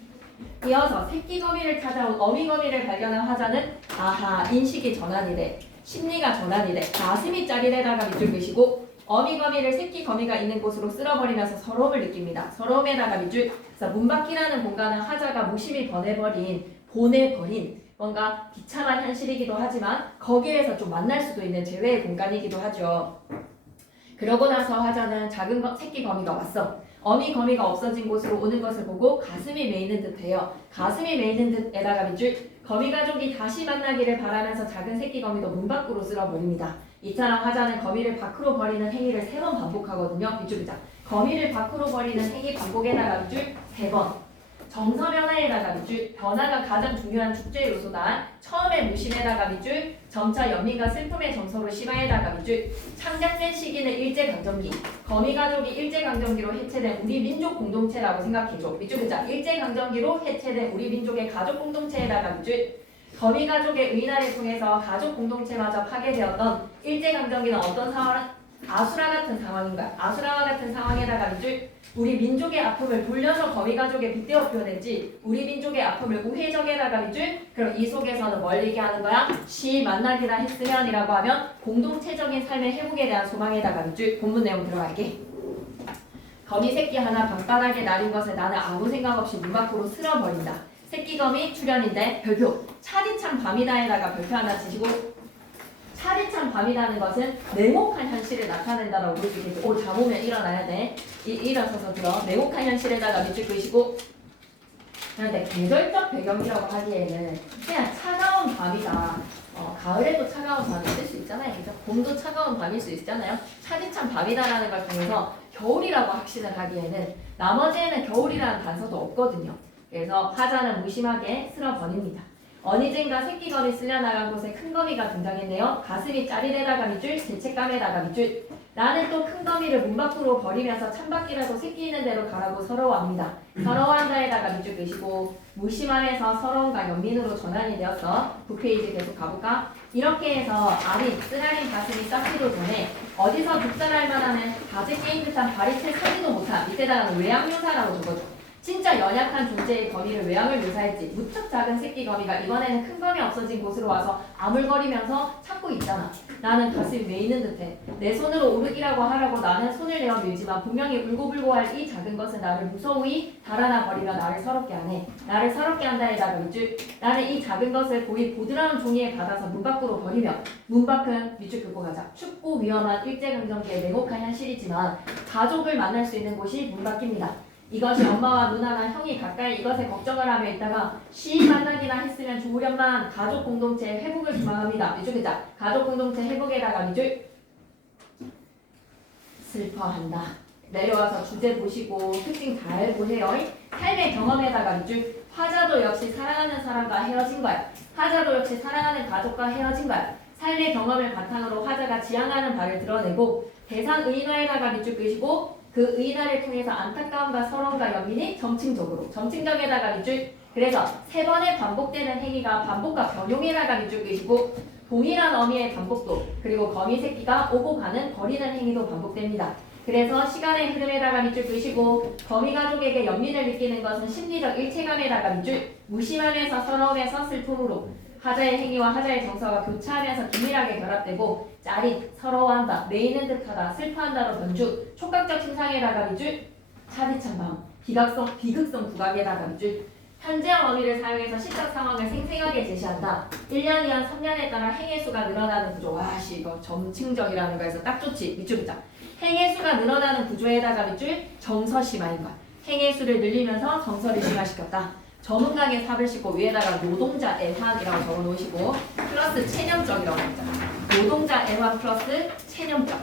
이어서 새끼 거미를 찾아온 어미 거미를 발견한 화자는 인식이 전환이 돼. 심리가 전환이 돼. 가슴이 짜리에다가 밑줄 그시고 어미 거미를 새끼 거미가 있는 곳으로 쓸어버리면서 서러움을 느낍니다. 서러움에다가 밑줄. 그래서 문밖이라는 공간은 화자가 무심히 보내버린 뭔가 비참한 현실이기도 하지만 거기에서 좀 만날 수도 있는 재회의 공간이기도 하죠. 그러고 나서 화자는 작은 새끼 거미가 왔어. 어미 거미가 없어진 곳으로 오는 것을 보고 가슴이 메이는 듯해요. 가슴이 메이는 듯에다가 밑줄 거미 가족이 다시 만나기를 바라면서 작은 새끼 거미도 문 밖으로 쓸어버립니다. 이처럼 화자는 거미를 밖으로 버리는 행위를 3번 반복하거든요. 밑줄이자 거미를 밖으로 버리는 행위 반복에다가 밑줄 3번. 정서 변화에다가 밑줄 변화가 가장 중요한 축제 요소다. 처음에 무심에다가 밑줄 점차 연민과 슬픔의 정서로 심화에다가 밑줄 창작된 시기는 일제강점기 거미가족이 일제강점기로 해체된 우리 민족 공동체라고 생각해줘. 밑줄 글자 일제강점기로 해체된 우리 민족의 가족 공동체에다가 밑줄 거미가족의 의난을 통해서 가족 공동체마저 파괴되었던 일제강점기는 어떤 상황? 아수라 같은 상황인가? 아수라와 같은 상황에다가 밑줄 우리 민족의 아픔을 돌려서 거미가족에 빗대어 표현했지 우리 민족의 아픔을 우회적에다가 밑줄 그럼 이 속에서는 뭘 얘기하는 거야? 시 만나기나 했으면이라고 하면 공동체적인 삶의 회복에 대한 소망에다가 밑줄 본문 내용 들어갈게. 거미 새끼 하나 방바닥에 날인 것을 나는 아무 생각 없이 문 밖으로 쓸어버린다. 새끼거미 출연인데 별표 차디찬 밤이다에다가 별표 하나 치시고 차디찬 밤이라는 것은 냉혹한 현실을 나타낸다라고 볼 수 있겠죠. 오, 잠오면 일어나야 돼. 일어서서 들어. 냉혹한 현실에다가 밑줄 그시고 그런데 계절적 배경이라고 하기에는 그냥 차가운 밤이다. 가을에도 차가운 밤이 있을 수 있잖아요. 그죠? 봄도 차가운 밤일 수 있잖아요. 차디찬 밤이다라는 걸 통해서 겨울이라고 확신을 하기에는 나머지에는 겨울이라는 단서도 없거든요. 그래서 화자는 무심하게 쓸어버립니다. 어느샌가 새끼거미 쓸려나간 곳에 큰 거미가 등장했네요. 가슴이 짜릿해다가 밑줄, 죄책감에다가 밑줄. 나는 또 큰 거미를 문 밖으로 버리면서 찬바퀴라도 새끼 있는 대로 가라고 서러워합니다. 서러워한다에다가 밑줄 끄시고 무심함에서 서러움과 연민으로 전환이 되었어. 9페이지 계속 가볼까? 이렇게 해서 알이 쓰라린 가슴이 썩기도 전에 어디서 독살할 만한 바지 게임 듯한 발이 채 서지도 못한 밑에다가는 외양묘사라고 적어줘. 진짜 연약한 존재의 거미를 외양을 묘사했지. 무척 작은 새끼 거미가 이번에는 큰 거미 없어진 곳으로 와서 아물거리면서 찾고 있잖아. 나는 가슴이 메이는 듯해. 내 손으로 오르기라고 하라고 나는 손을 내어 밀지만 분명히 울고불고 할 이 작은 것은 나를 무서이 달아나 버리며 나를 서럽게 하네. 나를 서럽게 한다에다가 밑줄. 나는 이 작은 것을 고이 보드라운 종이에 받아서 문 밖으로 버리며 문 밖은 밑줄 긋고 가자. 춥고 위험한 일제강점기의 냉혹한 현실이지만 가족을 만날 수 있는 곳이 문 밖입니다. 이것이 엄마와 누나나 형이 가까이 이것에 걱정을 하며 있다가 시 만나기나 했으면 좋으련만 가족 공동체 회복을 희망합니다. 밑줄 긋자. 가족 공동체 회복에다가 밑줄 슬퍼한다. 내려와서 주제 보시고 특징 잘 보세요. 삶의 경험에다가 밑줄 화자도 역시 사랑하는 사람과 헤어진 거야. 화자도 역시 사랑하는 가족과 헤어진 거야. 삶의 경험을 바탕으로 화자가 지향하는 바를 드러내고 대상 의인화에다가 밑줄 끄시고 그 의인화를 통해서 안타까움과 서러움과 연민이 점층적에다가 밑줄 그래서 3번의 반복되는 행위가 반복과 변용에다가 밑줄 끄시고 동일한 어미의 반복도 그리고 거미 새끼가 오고 가는 버리는 행위도 반복됩니다. 그래서 시간의 흐름에다가 밑줄 끄시고 거미 가족에게 연민을 느끼는 것은 심리적 일체감에다가 밑줄 무심함에서 서러움에서 슬픔으로 화자의 행위와 화자의 정서가 교차하면서 긴밀하게 결합되고 짜릿, 서러워한다, 메이는 듯하다, 슬퍼한다로 변주 촉각적 신상에다가 밑줄 차디찬 밤, 비극성 부각에다가 밑줄 현재형 어미를 사용해서 시적 상황을 생생하게 제시한다. 1년이한 3년에 따라 행의 수가 늘어나는 구조. 와씨 이거 점층적이라는 거에서 딱 좋지. 밑줄 긋자. 행의 수가 늘어나는 구조에다가 밑줄 정서 심화인 거야. 행의 수를 늘리면서 정서를 심화시켰다. 전문가의 삽을 싣고 위에다가 노동자 애환이라고 적어놓으시고 플러스 체념적이라고 합니다. 노동자 애환 플러스 체념적.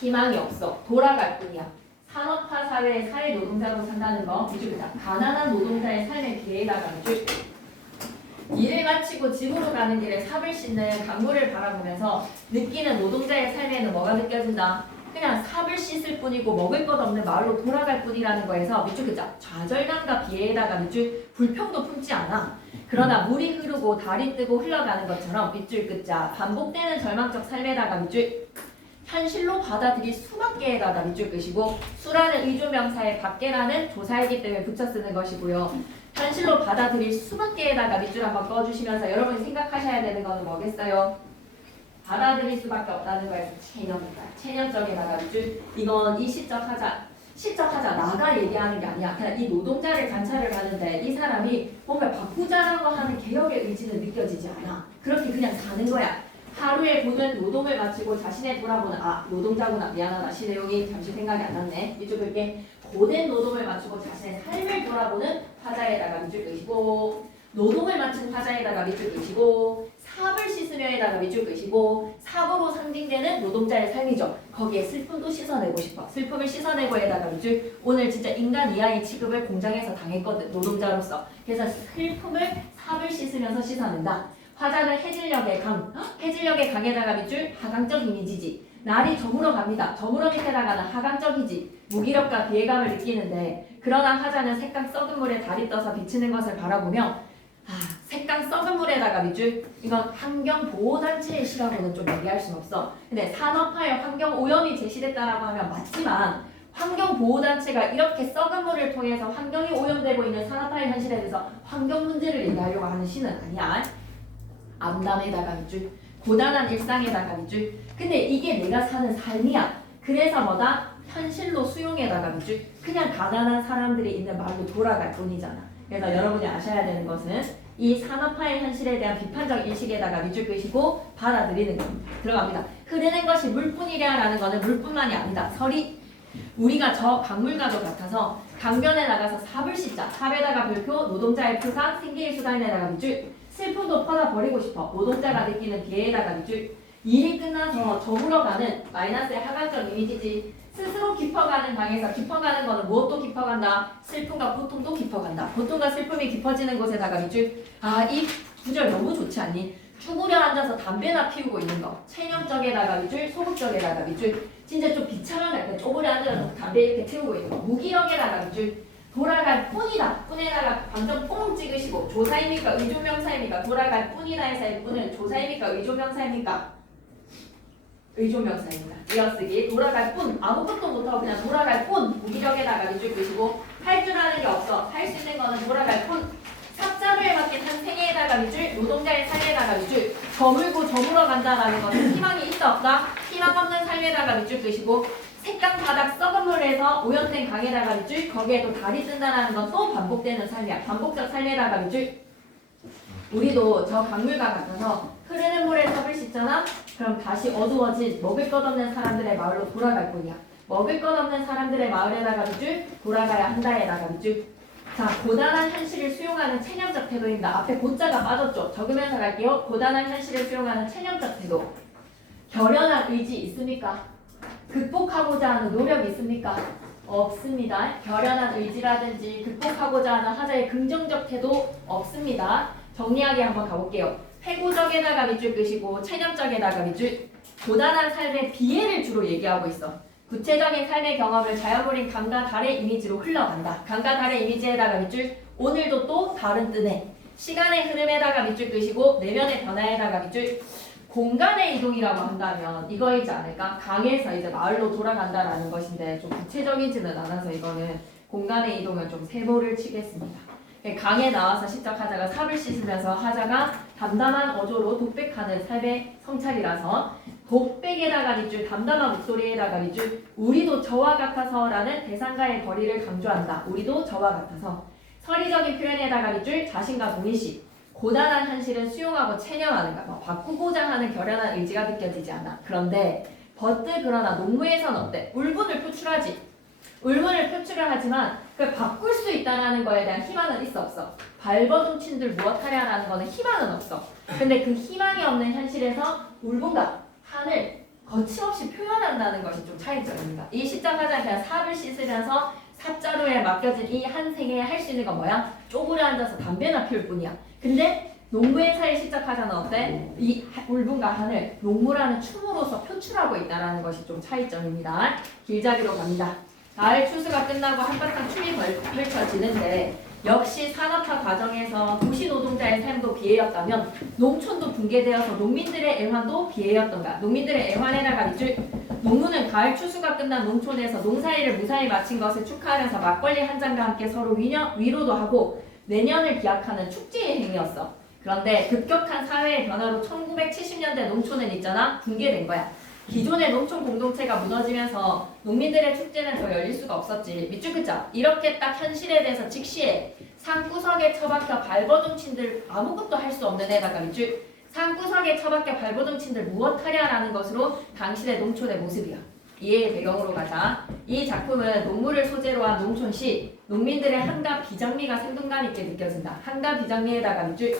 희망이 없어. 돌아갈 뿐이야. 산업화 사회의 사회 노동자로 산다는 거 밑줄이다. 가난한 노동자의 삶의 기회에다가 밑줄. 일을 마치고 집으로 가는 길에 삽을 씻는 강물을 바라보면서 느끼는 노동자의 삶에는 뭐가 느껴진다? 그냥 삽을 씻을 뿐이고 먹을 것 없는 마을로 돌아갈 뿐이라는 거에서 밑줄 긋자. 좌절감과 비애에다가 밑줄 불평도 품지 않아. 그러나 물이 흐르고 달이 뜨고 흘러가는 것처럼 밑줄 긋자. 반복되는 절망적 삶에다가 밑줄 현실로 받아들일 수밖에에다가 밑줄 끄시고 수라는 의조명사의 밖에라는 조사이기 때문에 붙여 쓰는 것이고요. 현실로 받아들일 수밖에에다가 밑줄 한번 꺼주시면서 여러분이 생각하셔야 되는 거는 뭐겠어요? 받아들일 수밖에 없다는 거에서 체념입니다. 체념적에다가 밑줄 이건 이 시적 하자 시작하자 나가 얘기하는 게 아니야. 그냥 이 노동자를 관찰을 하는데 이 사람이 뭔가 바꾸자라고 하는 개혁의 의지는 느껴지지 않아. 그렇게 그냥 사는 거야. 하루에 고된 노동을 마치고 자신의 돌아보는 노동자구나. 미안하다. 시 내용이 잠시 생각이 안 났네. 이쪽 볼게. 고된 노동을 마치고 자신의 삶을 돌아보는 화자에다가 밑줄 그시고 노동을 마친 화자에다가 밑줄 그시고 삽을 씻으며에다가 밑줄 그시고 삽으로 상징되는 노동자의 삶이죠. 거기에 슬픔도 씻어내고 싶어. 슬픔을 씻어내고에다가 밑줄. 오늘 진짜 인간 이하의 취급을 공장에서 당했거든. 노동자로서. 그래서 슬픔을 삽을 씻으면서 씻어낸다. 화자는 해질녘의 강. 해질녘의 강에다가 밑줄 하강적 이미지지. 날이 저물어 갑니다. 저물어 밑에다가는 하강적이지. 무기력과 비애감을 느끼는데 그러나 화자는 색강 썩은 물에 달이 떠서 비치는 것을 바라보며 색강 썩은 물에다가 밑줄. 이건 환경보호단체의 시라고는 좀 얘기할 순 없어. 근데 산업화의 환경오염이 제시됐다라고 하면 맞지만 환경보호단체가 이렇게 썩은 물을 통해서 환경이 오염되고 있는 산업화의 현실에 대해서 환경 문제를 얘기하려고 하는 시는 아니야. 암담에다가 밑줄. 고단한 일상에다가 밑줄. 근데 이게 내가 사는 삶이야. 그래서 뭐다? 현실로 수용에다가 밑줄. 그냥 가난한 사람들이 있는 마을로 돌아갈 뿐이잖아. 그래서 여러분이 아셔야 되는 것은 이 산업화의 현실에 대한 비판적 인식에다가 밑줄 끄시고 받아들이는 겁니다. 들어갑니다. 흐르는 것이 물뿐이랴라는 것은 물뿐만이 아니다. 설이 우리가 저 강물과도 같아서 강변에 나가서 삽을 씻자. 삽에다가 별표, 노동자의 표상, 생계의 수단에다가 밑줄. 슬픔도 퍼다 버리고 싶어. 노동자가 느끼는 비애에다가 밑줄. 일이 끝나서 저물어가는 마이너스의 하강적 이미지지. 스스로 깊어가는 강에서 깊어가는 거는 무엇도 깊어간다. 슬픔과 고통도 깊어간다. 고통과 슬픔이 깊어지는 곳에다가 밑줄. 이 구절 너무 좋지 않니? 쭈그려 앉아서 담배나 피우고 있는 거. 체념적에다가 밑줄, 소극적에다가 밑줄. 진짜 좀 비참하네. 쪼그려 앉아서 담배 이렇게 피우고 있는 거. 무기력에다가 밑줄. 돌아갈 뿐이다. 뿐에다가 방금 뽕 찍으시고 조사입니까? 의조명사입니까? 돌아갈 뿐이다에서의 뿐은 조사입니까? 의조명사입니까? 의조명사입니다. 이어쓰기. 돌아갈 뿐. 아무것도 못하고 그냥 돌아갈 뿐. 무기력에다가 밑줄 그시고 할 줄 아는 게 없어. 할 수 있는 거는 돌아갈 뿐. 삽자루에 맡긴 한 생애에다가 밑줄. 노동자의 삶에다가 밑줄. 저물고 저물어 간다라는 것은 희망이 있어 없다. 희망 없는 삶에다가 밑줄 그시고 색강 바닥 썩은 물에서 오염된 강에다가 밑줄. 거기에도 달이 뜬다는 건 또 반복되는 삶이야. 반복적 삶에다가 밑줄. 우리도 저 강물과 같아서 흐르는 물에 삽을 씻잖아? 그럼 다시 어두워진 먹을 것 없는 사람들의 마을로 돌아갈 뿐이야. 먹을 것 없는 사람들의 마을에다가 밑줄. 돌아가야 한다에다가 밑줄. 자, 고단한 현실을 수용하는 체념적 태도입니다. 앞에 고자가 빠졌죠? 적으면서 갈게요. 고단한 현실을 수용하는 체념적 태도. 결연한 의지 있습니까? 극복하고자 하는 노력이 있습니까? 없습니다. 결연한 의지라든지 극복하고자 하는 하자의 긍정적 태도 없습니다. 정리하게 한번 가볼게요. 회고적에다가 밑줄 끄시고 체념적에다가 밑줄. 고단한 삶의 비애를 주로 얘기하고 있어. 구체적인 삶의 경험을 자연물인 강과 달의 이미지로 흘러간다. 강과 달의 이미지에다가 밑줄. 오늘도 또 다른 뜨네. 시간의 흐름에다가 밑줄 끄시고 내면의 변화에다가 밑줄. 공간의 이동이라고 한다면 이거이지 않을까? 강에서 이제 마을로 돌아간다라는 것인데 좀 구체적이지는 않아서 이거는 공간의 이동을 좀 세모를 치겠습니다. 강에 나와서 시작하자가 삽을 씻으면서 하자가 담담한 어조로 독백하는 삶의 성찰이라서 독백에다가 밑줄, 담담한 목소리에다가 밑줄. 우리도 저와 같아서라는 대상과의 거리를 강조한다. 우리도 저와 같아서. 서리적인 표현에다가 밑줄, 자신과 동일시. 고단한 현실은 수용하고 체념하는가. 바꾸고자 하는 결연한 의지가 느껴지지 않아. 그런데 그러나 농무에선 어때? 울분을 표출하지. 울분을 표출을 하지만 그걸 바꿀 수 있다는 거에 대한 희망은 있어 없어? 발버둥친들 무엇하랴라는 거는 희망은 없어. 근데 그 희망이 없는 현실에서 울분과 한을 거침없이 표현한다는 것이 좀 차이점입니다. 이 시작하자 그냥 삽을 씻으면서 삽자루에 맡겨진 이 한 생에 할 수 있는 건 뭐야? 쪼그려 앉아서 담배나 피울 뿐이야. 근데 농무행사에 시작하자는 어때? 이 울분과 한을 농무라는 춤으로서 표출하고 있다는 것이 좀 차이점입니다. 길잡이로 갑니다. 가을 추수가 끝나고 한바탕 춤이 펼쳐지는데 역시 산업화 과정에서 도시 노동자의 삶도 비애였다면 농촌도 붕괴되어서 농민들의 애환도 비애였던가. 농민들의 애환에다가 밑줄. 농무는 가을 추수가 끝난 농촌에서 농사일을 무사히 마친 것을 축하하면서 막걸리 한 잔과 함께 서로 위로도 하고 내년을 기약하는 축제의 행위였어. 그런데 급격한 사회의 변화로 1970년대 농촌은 있잖아 붕괴된 거야. 기존의 농촌 공동체가 무너지면서 농민들의 축제는 더 열릴 수가 없었지. 밑줄 긋자. 이렇게 딱 현실에 대해서 직시해. 산구석에 처박혀 발버둥친들 아무것도 할 수 없는 애다가 밑줄. 산구석에 처박혀 발버둥친들 무엇하랴라는 것으로 당신의 농촌의 모습이야. 이해의 배경으로 가자. 이 작품은 농물을 소재로 한 농촌시 농민들의 한가 비장미가 생동감 있게 느껴진다. 한가 비장미에다가 밑줄.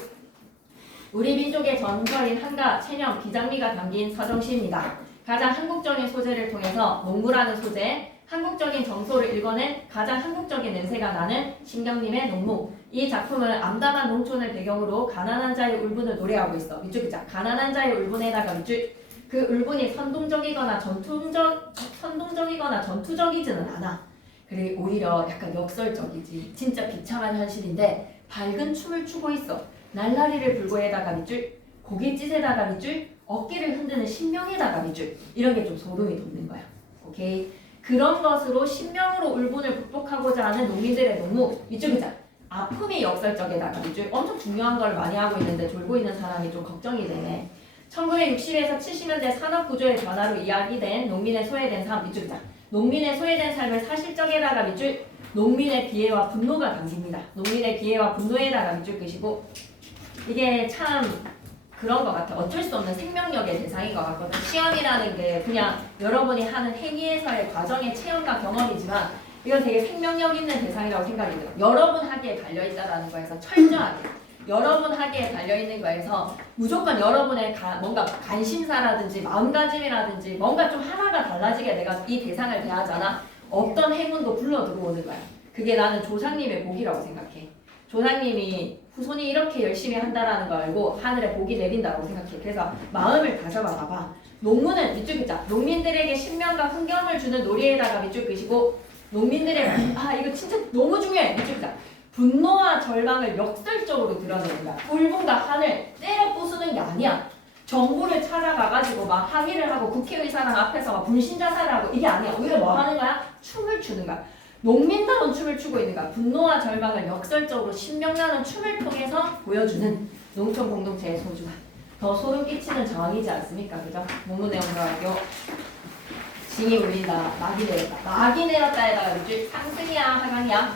우리 민족의 전설인 한가, 체념, 비장미가 담긴 서정시입니다. 가장 한국적인 소재를 통해서 농부라는 소재, 한국적인 정서를 읽어낸 가장 한국적인 냄새가 나는 신경님의 농무. 이 작품은 암담한 농촌을 배경으로 가난한 자의 울분을 노래하고 있어. 밑줄 긋자. 가난한 자의 울분에다가 밑줄. 그 울분이 선동적이거나 전투적이지는 않아. 그래 오히려 약간 역설적이지. 진짜 비참한 현실인데 밝은 춤을 추고 있어. 날라리를 불고에다가 밑줄, 고깃짓에다가 밑줄, 어깨를 흔드는 신명에다가 밑줄. 이런 게 좀 소름이 돋는 거야. 오케이. 그런 것으로 신명으로 울분을 극복하고자 하는 농민들의 농무. 밑줄 긋자. 아픔이 역설적에다가 밑줄. 엄청 중요한 걸 많이 하고 있는데 졸고 있는 사람이 좀 걱정이 되네. 1960에서 70년대 산업구조의 변화로 이야기된 농민의 소외된 삶. 밑줄 긋자. 농민의 소외된 삶을 사실적에다가 밑줄. 농민의 비애와 분노가 담깁니다. 농민의 비애와 분노에다가 밑줄 긋이고. 이게 참 그런 것 같아. 어쩔 수 없는 생명력의 대상인 것 같거든. 시험이라는 게 그냥 여러분이 하는 행위에서의 과정의 체험과 경험이지만 이건 되게 생명력 있는 대상이라고 생각이 들어요. 여러분 하기에 달려있다라는 거에서 철저하게 여러분 하기에 달려있는 거에서 무조건 여러분의 뭔가 관심사라든지 마음가짐이라든지 뭔가 좀 하나가 달라지게 내가 이 대상을 대하잖아. 어떤 행운도 불러 들어오는 거야. 그게 나는 조상님의 복이라고 생각해. 조상님이 후손이 이렇게 열심히 한다라는 걸 알고 하늘에 복이 내린다고 생각해. 그래서 마음을 다잡아 봐봐. 농무는 밑줄 긋자. 농민들에게 신명과 흥겨움을 주는 놀이에다가 밑줄 긋이고 농민들의 이거 진짜 너무 중요해. 밑줄 긋자. 분노와 절망을 역설적으로 드러내는다. 울분과 한을 때려 부수는 게 아니야. 정부를 찾아가가지고 막 항의를 하고 국회의사당 앞에서 막 분신자살을 하고 이게 아니야. 오히려 뭐 하는 거야? 춤을 추는 거야. 농민다운 춤을 추고 있는가. 분노와 절망을 역설적으로 신명나는 춤을 통해서 보여주는 농촌 공동체의 소중함. 더 소름 끼치는 저항이지 않습니까? 그죠? 문문의 영가학교 징이 울린다. 막이 내렸다. 막이 내렸다에다가 밑줄 상승이야 하강이야?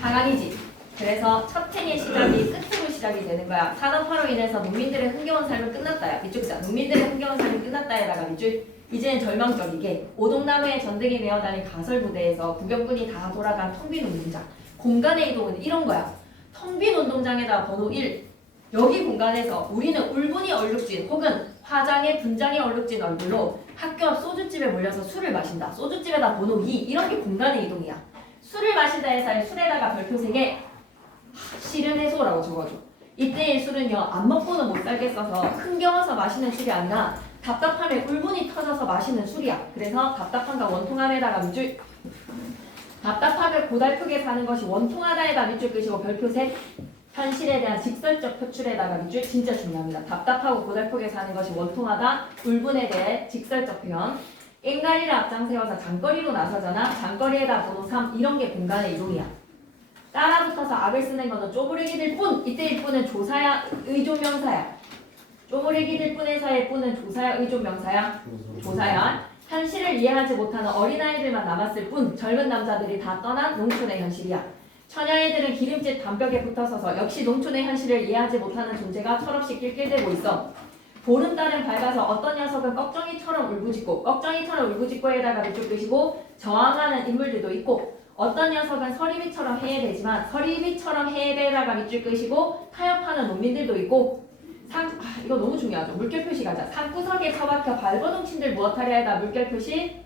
하강이지. 그래서 첫 행의 시작이 끝으로 시작이 되는 거야. 산업화로 인해서 농민들의 흥겨운 삶은 끝났다야. 밑줄 자. 농민들의 흥겨운 삶이 끝났다에다가 밑줄. 이제는 절망적이게 오동나무에 전등이 메어 달린 가설부대에서 구경꾼이 다 돌아간 텅빈 운동장. 공간의 이동은 이런 거야. 텅빈 운동장에다 번호 1. 여기 공간에서 우리는 울분이 얼룩진 혹은 화장에 분장이 얼룩진 얼굴로 학교 앞 소주집에 몰려서 술을 마신다. 소주집에다 번호 2. 이런 게 공간의 이동이야. 술을 마신다 해서 술에다가 별표 3개 실은 해소라고 적어줘. 이때의 술은요. 안 먹고는 못 살겠어서 흥겨워서 마시는 술이 아니라 답답함에 울분이 터져서 마시는 술이야. 그래서 답답함과 원통함에다가 밑줄. 답답함을 고달프게 사는 것이 원통하다에다 밑줄 끄시고 별표 3. 현실에 대한 직설적 표출에다가 밑줄. 진짜 중요합니다. 답답하고 고달프게 사는 것이 원통하다. 울분에 대해 직설적 표현. 깽가리를 앞장 세워서 장거리로 나서잖아. 장거리에다 번호 3. 이런 게 공간의 이동이야. 따라붙어서 악을 쓰는 것은 쪼부리기들 뿐. 이때의 뿐은 조사야 의조명사야. 쪼부리기들 뿐에서의 뿐은 조사야 의조명사야. 조사야. 현실을 이해하지 못하는 어린아이들만 남았을 뿐. 젊은 남자들이 다 떠난 농촌의 현실이야. 처녀애들은 기름집 담벽에 붙어서서 역시 농촌의 현실을 이해하지 못하는 존재가 철없이 낄낄대고 있어. 보름달은 밝아서 어떤 녀석은 꺽정이처럼 울부짖고 꺽정이처럼 울부짖고에다가 밑줄 끄시고 저항하는 인물들도 있고 어떤 녀석은 서리비처럼 해예되지만 서리비처럼 해예되다가 밑줄 끄시고 타협하는 농민들도 있고 이거 너무 중요하죠. 물결 표시 가자. 산구석에 처박혀 발버둥친들 무엇하랴에다 물결 표시.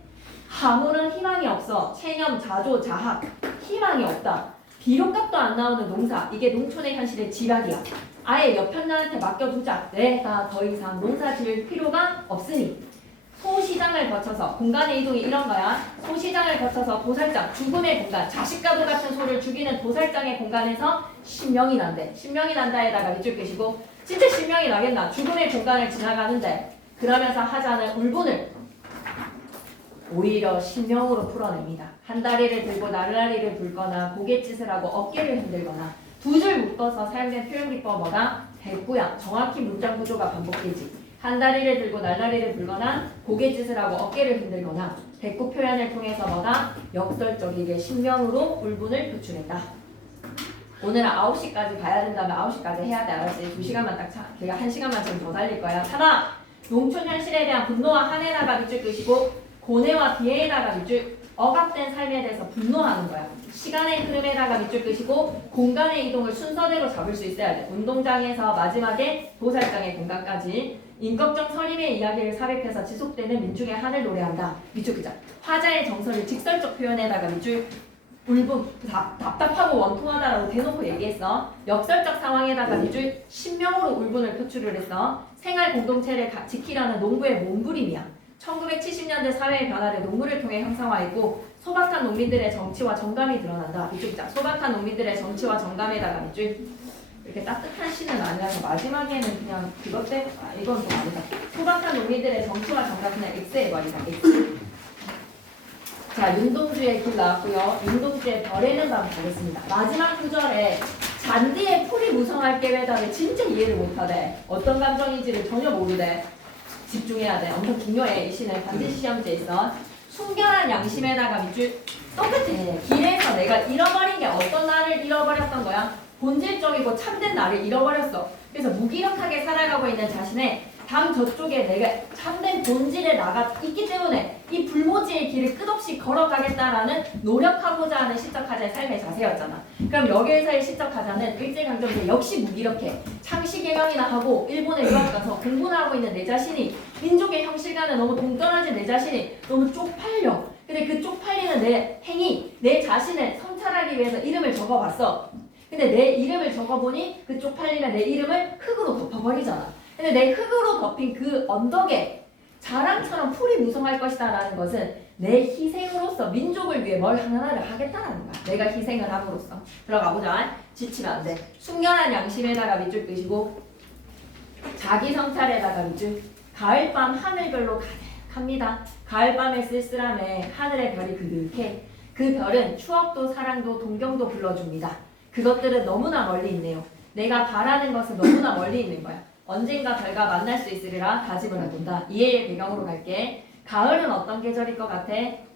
아무런 희망이 없어. 체념, 자조, 자학. 희망이 없다. 비료값도 안 나오는 농사. 이게 농촌의 현실의 지각이야. 아예 옆편자한테 맡겨두자. 내가 더 이상 농사 지을 필요가 없으니. 소시장을 거쳐서 공간의 이동이 이런 거야. 소시장을 거쳐서 도살장, 죽음의 공간, 자식과도 같은 소를 죽이는 도살장의 공간에서 신명이 난대. 신명이 난다에다가 밑줄 끄시고 진짜 신명이 나겠나. 죽음의 공간을 지나가는데 그러면서 하자는 울분을 오히려 신명으로 풀어냅니다. 한 다리를 들고 날라리를 불거나 고갯짓을 하고 어깨를 흔들거나 두 줄 묶어서 사용된 표현 기법 뭐다? 대꾸양. 정확히 문장 구조가 반복되지. 한 다리를 들고 날다리를 들거나 고갯짓을 하고 어깨를 흔들거나 배꼽 표현을 통해서 뭐다? 역설적이게 신명으로 울분을 표출했다. 오늘은 9시까지 가야 된다면 9시까지 해야 돼. 알았지? 2시간만 딱 걔가 1시간만 좀 더 달릴 거야. 3번 농촌 현실에 대한 분노와 한해나가 밑줄 끄시고 고뇌와 비애에다가 밑줄 억압된 삶에 대해서 분노하는 거야. 시간의 흐름에다가 밑줄 끄시고 공간의 이동을 순서대로 잡을 수 있어야 돼. 운동장에서 마지막에 도살장의 공간까지 인격적 선임의 이야기를 삽입해서 지속되는 민중의 한을 노래한다. 밑줄 끄자. 화자의 정서를 직설적 표현에다가 밑줄 울분, 답답하고 원통하다라고 대놓고 얘기했어. 역설적 상황에다가 밑줄 신명으로 울분을 표출을 했어. 생활 공동체를 지키려는 농부의 몸부림이야. 1970년대 사회의 변화를 농구를 통해 형상화했고 소박한 농민들의 정치와 정감이 드러난다. 밑줄자. 소박한 농민들의 정치와 정감에다가 밑줄 이렇게 따뜻한 시는 아니라서 마지막에는 그냥 그것 때문에 이건 좀 아니다. 소박한 농민들의 정치와 정감 그냥 X에 버리자. X. 자, 윤동주의 길 나왔고요. 윤동주의 별에는 밤 가겠습니다. 마지막 구절에 잔디에 풀이 무성할 계획을 진짜 이해를 못하대. 어떤 감정인지를 전혀 모르대. 집중해야 돼. 엄청 중요해. 이 시는 반드시 시험지에 있어. 순결한 양심에다가 밑줄 똑같아. 길에서 내가 잃어버린 게 어떤 나를 잃어버렸던 거야? 본질적이고 참된 나를 잃어버렸어. 그래서 무기력하게 살아가고 있는 자신의 담 저쪽에 내가 참된 본질에 나가 있기 때문에 이 불모지의 길을 끝없이 걸어가겠다라는 노력하고자 하는 시적하자의 삶의 자세였잖아. 그럼 여기에서의 시적하자는 일제강점기 역시 무기력해. 창시개명이나 하고 일본에 유학 가서 공부나 하고 있는 내 자신이 민족의 형실과는 너무 동떨어진 내 자신이 너무 쪽팔려. 근데 그 쪽팔리는 내 행위, 내 자신을 성찰하기 위해서 이름을 적어봤어. 근데 내 이름을 적어보니 그 쪽팔리는 내 이름을 흙으로 덮어버리잖아. 근데 내 흙으로 덮인 그 언덕에 자랑처럼 풀이 무성할 것이다 라는 것은 내 희생으로서 민족을 위해 뭘 하나를 하겠다라는 거야. 내가 희생을 함으로써. 들어가 보자. 지치면 안 돼. 순결한 양심에다가 밑줄 끄시고 자기 성찰에다가 밑줄. 가을밤 하늘별로 가득합니다. 가을밤의 쓸쓸함에 하늘의 별이 그득해. 그 별은 추억도 사랑도 동경도 불러줍니다. 그것들은 너무나 멀리 있네요. 내가 바라는 것은 너무나 멀리 있는 거야. 언젠가 별과 만날 수 있으리라 다짐을 해본다. 이해의 배경으로 갈게. 가을은 어떤 계절일 것 같아?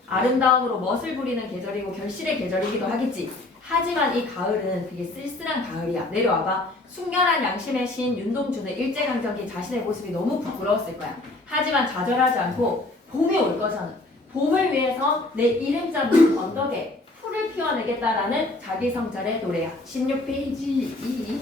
아름다움으로 멋을 부리는 계절이고 결실의 계절이기도 하겠지. 하지만 이 가을은 되게 쓸쓸한 가을이야. 내려와봐. 순결한 양심의 시인 윤동주는 일제강점기 자신의 모습이 너무 부끄러웠을 거야. 하지만 좌절하지 않고 봄이 올 거잖아. 봄을 위해서 내 이름자 문 언덕에 풀을 피워내겠다라는 자기 성찰의 노래야. 16페이지 2.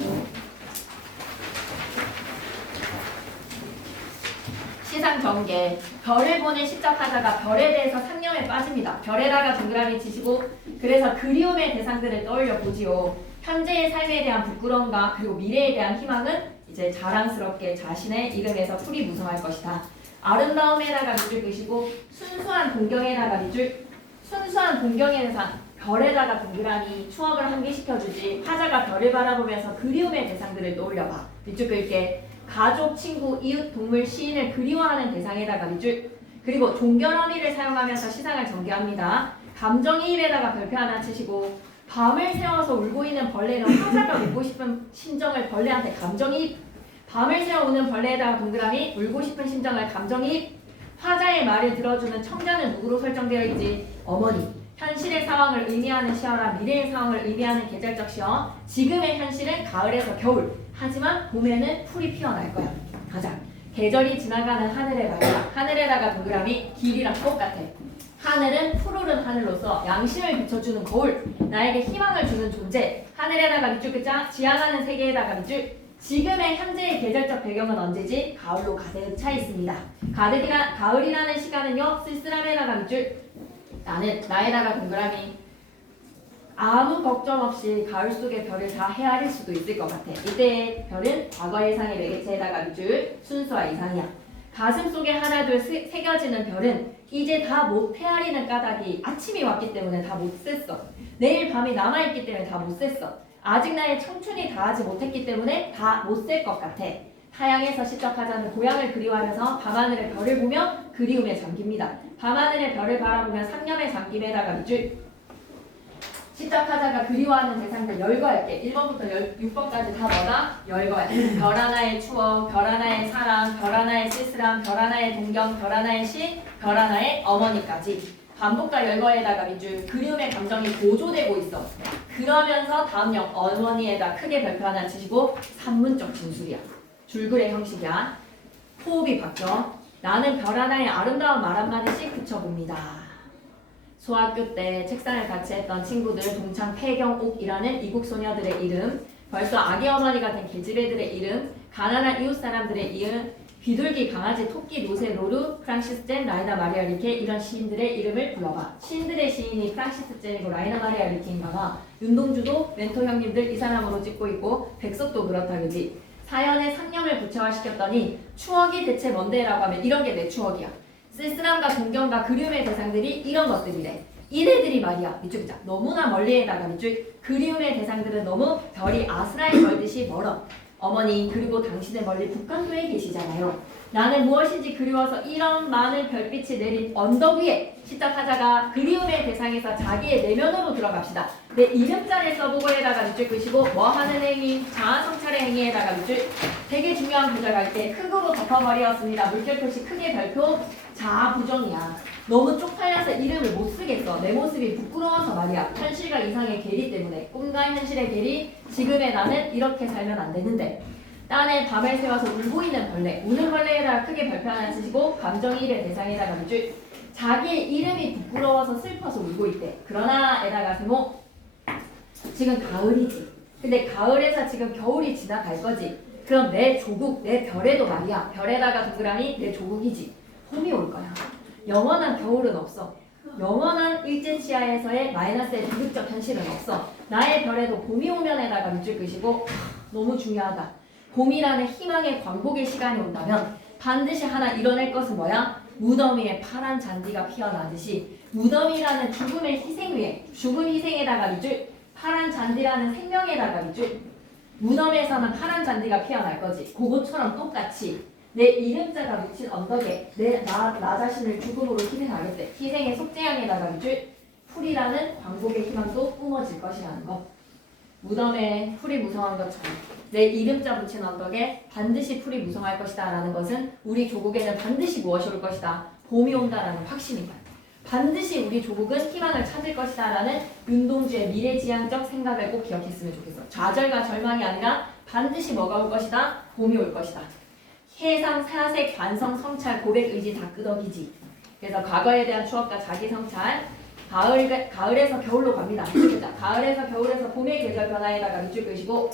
시상 전개. 별을 보는 시적하자가 별에 대해서 상념에 빠집니다. 별에다가 동그라미 치시고 그래서 그리움의 대상들을 떠올려 보지요. 현재의 삶에 대한 부끄러움과 그리고 미래에 대한 희망은 이제 자랑스럽게 자신의 이름에서 풀이 무성할 것이다. 아름다움에다가 밑줄 그시고 순수한 동경에다가 밑줄. 순수한 동경의 대상. 별에다가 동그라미 추억을 환기시켜주지. 화자가 별을 바라보면서 그리움의 대상들을 떠올려봐. 밑줄 끌게. 가족, 친구, 이웃, 동물, 시인을 그리워하는 대상에다가 밑줄. 그리고 종결어미를 사용하면서 시상을 전개합니다. 감정이입에다가 별표 하나 치시고 밤을 새워서 울고 있는 벌레는 화자가 울고 싶은 심정을 벌레한테 감정이입. 밤을 새워 우는 벌레에다가 동그라미 울고 싶은 심정을 감정이입. 화자의 말을 들어주는 청자는 누구로 설정되어 있지? 어머니. 현실의 상황을 의미하는 시어라 미래의 상황을 의미하는 계절적 시어. 지금의 현실은 가을에서 겨울. 하지만 봄에는 풀이 피어날 거야. 가자. 계절이 지나가는 하늘의 말이야. 하늘에다가 동그라미 길이랑 똑같아. 하늘은 푸르른 하늘로서 양심을 비춰주는 거울. 나에게 희망을 주는 존재. 하늘에다가 밑줄 끄자. 지향하는 세계에다가 밑줄. 지금의 현재의 계절적 배경은 언제지? 가을로 가득 차 있습니다. 가을이라는 시간은요. 쓸쓸함에다가 밑줄. 나에다가 동그라미. 아무 걱정 없이 가을 속의 별을 다 헤아릴 수도 있을 것 같아. 이때의 별은 과거 예상의 매개체에다가 밑줄. 순수와 이상이야. 가슴 속에 하나둘 새겨지는 별은 이제 다 못 헤아리는 까닭이 아침이 왔기 때문에 다 못 셌어. 내일 밤이 남아있기 때문에 다 못 셌어. 아직 나의 청춘이 다하지 못했기 때문에 다 못 셀 것 같아. 타양에서 시적하자는 고향을 그리워하면서 밤하늘의 별을 보며 그리움에 잠깁니다. 밤하늘의 별을 바라보며 상념에 잠김에다가 밑줄. 시작하자가 그리워하는 대상들 열거할게. 1번부터 6번까지 다 뭐다? 열거야. 별 하나의 추억, 별 하나의 사랑, 별 하나의 쓸쓸함, 별 하나의 동경, 별 하나의 시, 별 하나의 어머니까지. 반복과 열거에다가 밑줄 그리움의 감정이 고조되고 있어. 그러면서 다음형 어머니에다 크게 별표 하나 치시고 산문적 진술이야. 줄글의 형식이야. 호흡이 바뀌어. 나는 별 하나의 아름다운 말 한마디씩 붙여봅니다. 소학교 때 책상을 같이 했던 친구들 동창 폐경옥이라는 이국 소녀들의 이름, 벌써 아기 어머니가 된 계집애들의 이름, 가난한 이웃 사람들의 이름, 비둘기, 강아지, 토끼, 노새, 로루, 프랑시스 젠, 라이나 마리아 리케 이런 시인들의 이름을 불러봐. 시인들의 시인이 프랑시스 젠이고 라이나 마리아 리케인가 봐. 윤동주도 멘토 형님들 이 사람으로 찍고 있고 백석도 그렇다 그지. 사연에 상념을 구체화시켰더니 추억이 대체 뭔데라고 하면 이런 게 내 추억이야. 쓸쓸함과 동경과 그리움의 대상들이 이런 것들이래. 이래들이 말이야. 밑줄 자 너무나 멀리에다가 밑줄 그리움의 대상들은 너무 별이 아스라에 멀듯이 멀어. 어머니 그리고 당신은 멀리 북한도에 계시잖아요. 나는 무엇인지 그리워서 이런 많은 별빛이 내린 언덕 위에 시작하자가 그리움의 대상에서 자기의 내면으로 들어갑시다. 내 이름자를 써보고에다가 밑줄 끄시고 뭐 하는 행위, 자아 성찰의 행위에다가 밑줄 되게 중요한 구절 갈 때 흙으로 덮어버리었습니다. 물결 표시 크게 별표 자아 부정이야. 너무 쪽팔려서 이름을 못 쓰겠어. 내 모습이 부끄러워서 말이야. 현실과 이상의 괴리 때문에. 꿈과 현실의 괴리. 지금의 나는 이렇게 살면 안 되는데. 딴에 밤을 새워서 울고 있는 벌레. 우는 벌레에다가 크게 별표 하나 치시고 감정이입의 대상에다가 밑줄. 자기의 이름이 부끄러워서 슬퍼서 울고 있대. 그러나에다가 세모. 지금 가을이지. 근데 가을에서 지금 겨울이 지나갈 거지. 그럼 내 조국, 내 별에도 말이야. 별에다가 동그라미 내 조국이지. 봄이 올 거야. 영원한 겨울은 없어. 영원한 일제시야에서의 마이너스의 비극적 현실은 없어. 나의 별에도 봄이 오면에다가 밑줄 끄시고 너무 중요하다. 봄이라는 희망의 광복의 시간이 온다면 반드시 하나 이뤄낼 것은 뭐야? 무덤 위에 파란 잔디가 피어나듯이 무덤이라는 죽음의 희생 위에 죽음 희생에다가 밑줄 파란 잔디라는 생명에다가 밑줄 무덤에서는 파란 잔디가 피어날 거지. 그것처럼 똑같이 내 이름자가 묻힌 언덕에 나 자신을 죽음으로 희생하겠대. 희생의 속죄양에다가 밑줄 풀이라는 광복의 희망도 뿜어질 것이라는 것. 무덤에 풀이 무성한 것처럼 내 이름자 붙인 언덕에 반드시 풀이 무성할 것이다 라는 것은 우리 조국에는 반드시 무엇이 올 것이다. 봄이 온다라는 확신이다. 반드시 우리 조국은 희망을 찾을 것이다 라는 윤동주의 미래지향적 생각을 꼭 기억했으면 좋겠어. 좌절과 절망이 아니라 반드시 뭐가 올 것이다. 봄이 올 것이다. 해상, 사색, 관성, 성찰, 고백, 의지 다 끄덕이지. 그래서 과거에 대한 추억과 자기 성찰. 가을에서 겨울로 갑니다. 가을에서 겨울에서 봄의 계절 변화에다가 밑줄 끄시고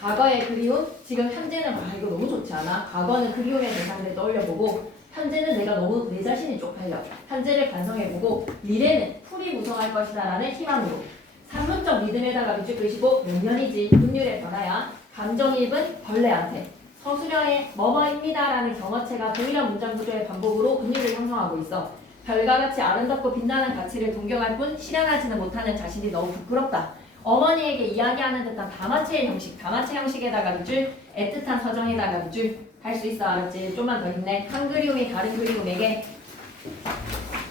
과거의 그리움, 지금 현재는 이거 너무 좋지 않아? 과거는 그리움의 대상을 떠올려보고 현재는 내가 너무 내 자신이 쪽팔려. 현재를 반성해보고 미래는 풀이 무성할 것이다 라는 희망으로 산문적 믿음에다가 밑줄 끄시고 몇 년이지 운율의 변화야. 감정이입은 벌레한테 서술형의 뭐뭐입니다 라는 경어체가 동일한 문장 구조의 반복으로 운율을 형성하고 있어. 별과 같이 아름답고 빛나는 가치를 동경할 뿐 실현하지는 못하는 자신이 너무 부끄럽다. 어머니에게 이야기하는 듯한 다마체의 형식, 다마체 형식에다가 밑줄, 애틋한 서정에다가 밑줄 할 수 있어. 알았지? 좀만 더 힘내. 한 그리움이 다른 그리움에게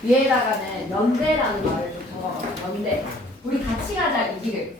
위에다가는 연대라는 말을 좀 적어봐. 연대. 우리 같이 가자 이 길을.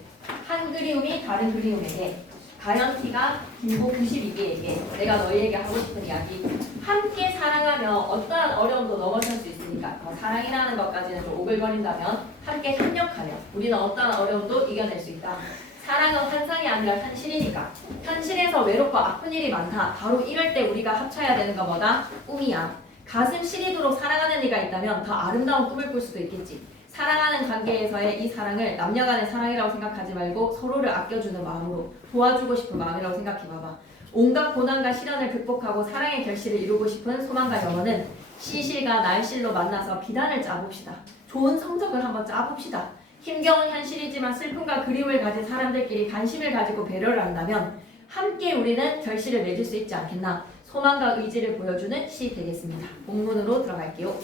한 그리움이 다른 그리움에게 가연티가 김보 92개에게 내가 너희에게 하고 싶은 이야기. 함께 사랑하며 어떠한 어려움도 넘어설 수 있으니까 사랑이라는 것까지는 좀 오글거린다면 함께 협력하며 우리는 어떠한 어려움도 이겨낼 수 있다. 사랑은 환상이 아니라 현실이니까. 현실에서 외롭고 아픈 일이 많다. 바로 이럴 때 우리가 합쳐야 되는 거 뭐다? 꿈이야. 가슴 시리도록 사랑하는 이가 있다면 더 아름다운 꿈을 꿀 수도 있겠지. 사랑하는 관계에서의 이 사랑을 남녀간의 사랑이라고 생각하지 말고 서로를 아껴주는 마음으로 도와주고 싶은 마음이라고 생각해봐봐. 온갖 고난과 시련을 극복하고 사랑의 결실을 이루고 싶은 소망과 영혼은 시실과 날실로 만나서 비단을 짜봅시다. 좋은 성적을 한번 짜봅시다. 힘겨운 현실이지만 슬픔과 그리움을 가진 사람들끼리 관심을 가지고 배려를 한다면 함께 우리는 결실을 맺을 수 있지 않겠나. 소망과 의지를 보여주는 시 되겠습니다. 본문으로 들어갈게요.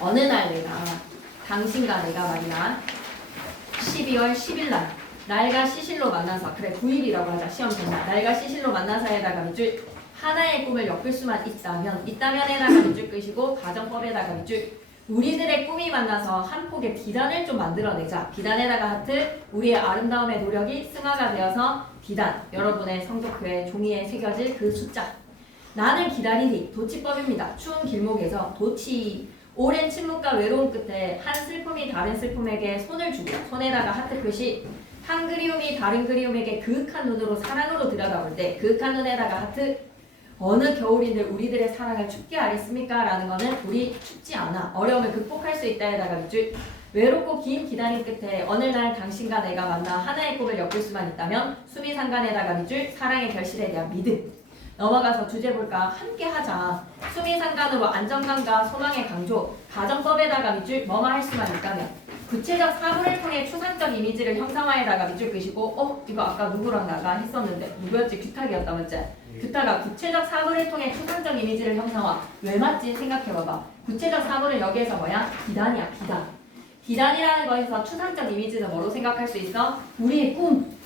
어느 날 내가 당신과 내가 말이야 12월 10일 날 날과 시실로 만나서 그래 9일이라고 하자. 시험 전날 날과 시실로 만나서에다가 밑줄 하나의 꿈을 엮을 수만 있다면에다가 밑줄 끄시고 가정법에다가 밑줄 우리들의 꿈이 만나서 한 폭의 비단을 좀 만들어내자. 비단에다가 하트, 우리의 아름다움의 노력이 승화가 되어서 비단, 여러분의 성적표에 종이에 새겨질 그 숫자. 나는 기다리리, 도치법입니다. 추운 길목에서 도치, 오랜 침묵과 외로움 끝에 한 슬픔이 다른 슬픔에게 손을 주고 손에다가 하트 표시, 한 그리움이 다른 그리움에게 그윽한 눈으로 사랑으로 들여다볼 때 그윽한 눈에다가 하트, 어느 겨울인들 우리들의 사랑을 춥게 하겠습니까? 라는 거는 우리 춥지 않아. 어려움을 극복할 수 있다에다가 밑줄. 외롭고 긴 기다림 끝에 어느 날 당신과 내가 만나 하나의 꿈을 엮을 수만 있다면 수미상관에다가 밑줄. 사랑의 결실에 대한 믿음. 넘어가서 주제 볼까? 함께 하자. 수미상관으로 안정감과 소망의 강조. 가정법에다가 밑줄. 뭐뭐 할 수만 있다면. 구체적 사물을 통해 추상적 이미지를 형상화에다가 밑줄 끄시고 이거 아까 누구랑 나가 했었는데 누구였지? 규탁이었다 맞지? 규탁아 구체적 사물을 통해 추상적 이미지를 형상화. 왜 맞지? 생각해봐봐. 구체적 사물은 여기에서 뭐야? 비단이야 비단. 비단이라는 거에서 추상적 이미지는 뭐로 생각할 수 있어? 우리의 꿈,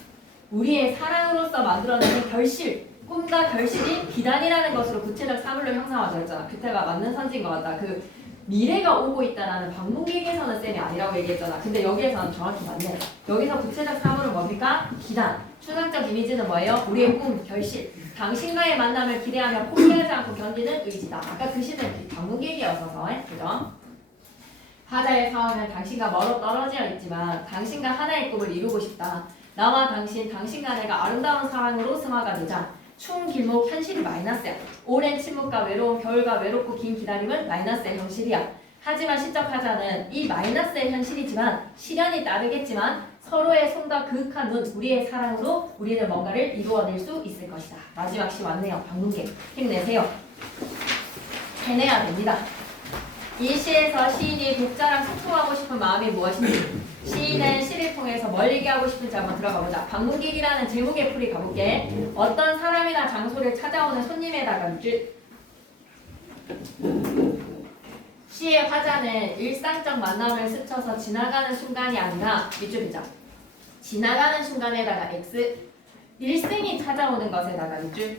우리의 사랑으로서 만들어내는 결실, 꿈과 결실이 비단이라는 것으로 구체적 사물로 형상화되어 있잖아. 규탁아 맞는 선지인 것 같다. 그 미래가 오고 있다라는 방문객에서는 쌤이 아니라고 얘기했잖아. 근데 여기에서는 정확히 맞네. 여기서 구체적 사물은 뭡니까? 비단. 추상적 이미지는 뭐예요? 우리의 꿈, 결실. 당신과의 만남을 기대하며 포기하지 않고 견디는 의지다. 아까 그 시는 방문객이어서서 그죠? 하자의 상황은 당신과 멀어 떨어져 있지만 당신과 하나의 꿈을 이루고 싶다. 나와 당신, 당신과 내가 아름다운 사랑으로 승화가 되자. 추운 길목 현실이 마이너스야. 오랜 침묵과 외로움, 겨울과 외롭고 긴 기다림은 마이너스의 현실이야. 하지만 시적 하자는 이 마이너스의 현실이지만 시련이 따르겠지만 서로의 손과 그윽한 눈, 우리의 사랑으로 우리는 뭔가를 이루어낼 수 있을 것이다. 마지막 시 왔네요. 방문객. 힘내세요. 해내야 됩니다. 이 시에서 시인이 독자랑 소통하고 싶은 마음이 무엇인지, 시인은 시를 통해서 뭘 얘기하고 싶은지 한번 들어가 보자. 방문객이라는 제목의 풀이 가볼게. 어떤 사람이나 장소를 찾아오는 손님에다가 밑줄. 시의 화자는 일상적 만남을 스쳐서 지나가는 순간이 아니라 밑줄이죠. 지나가는 순간에다가 X, 일생이 찾아오는 것에다가 밑줄.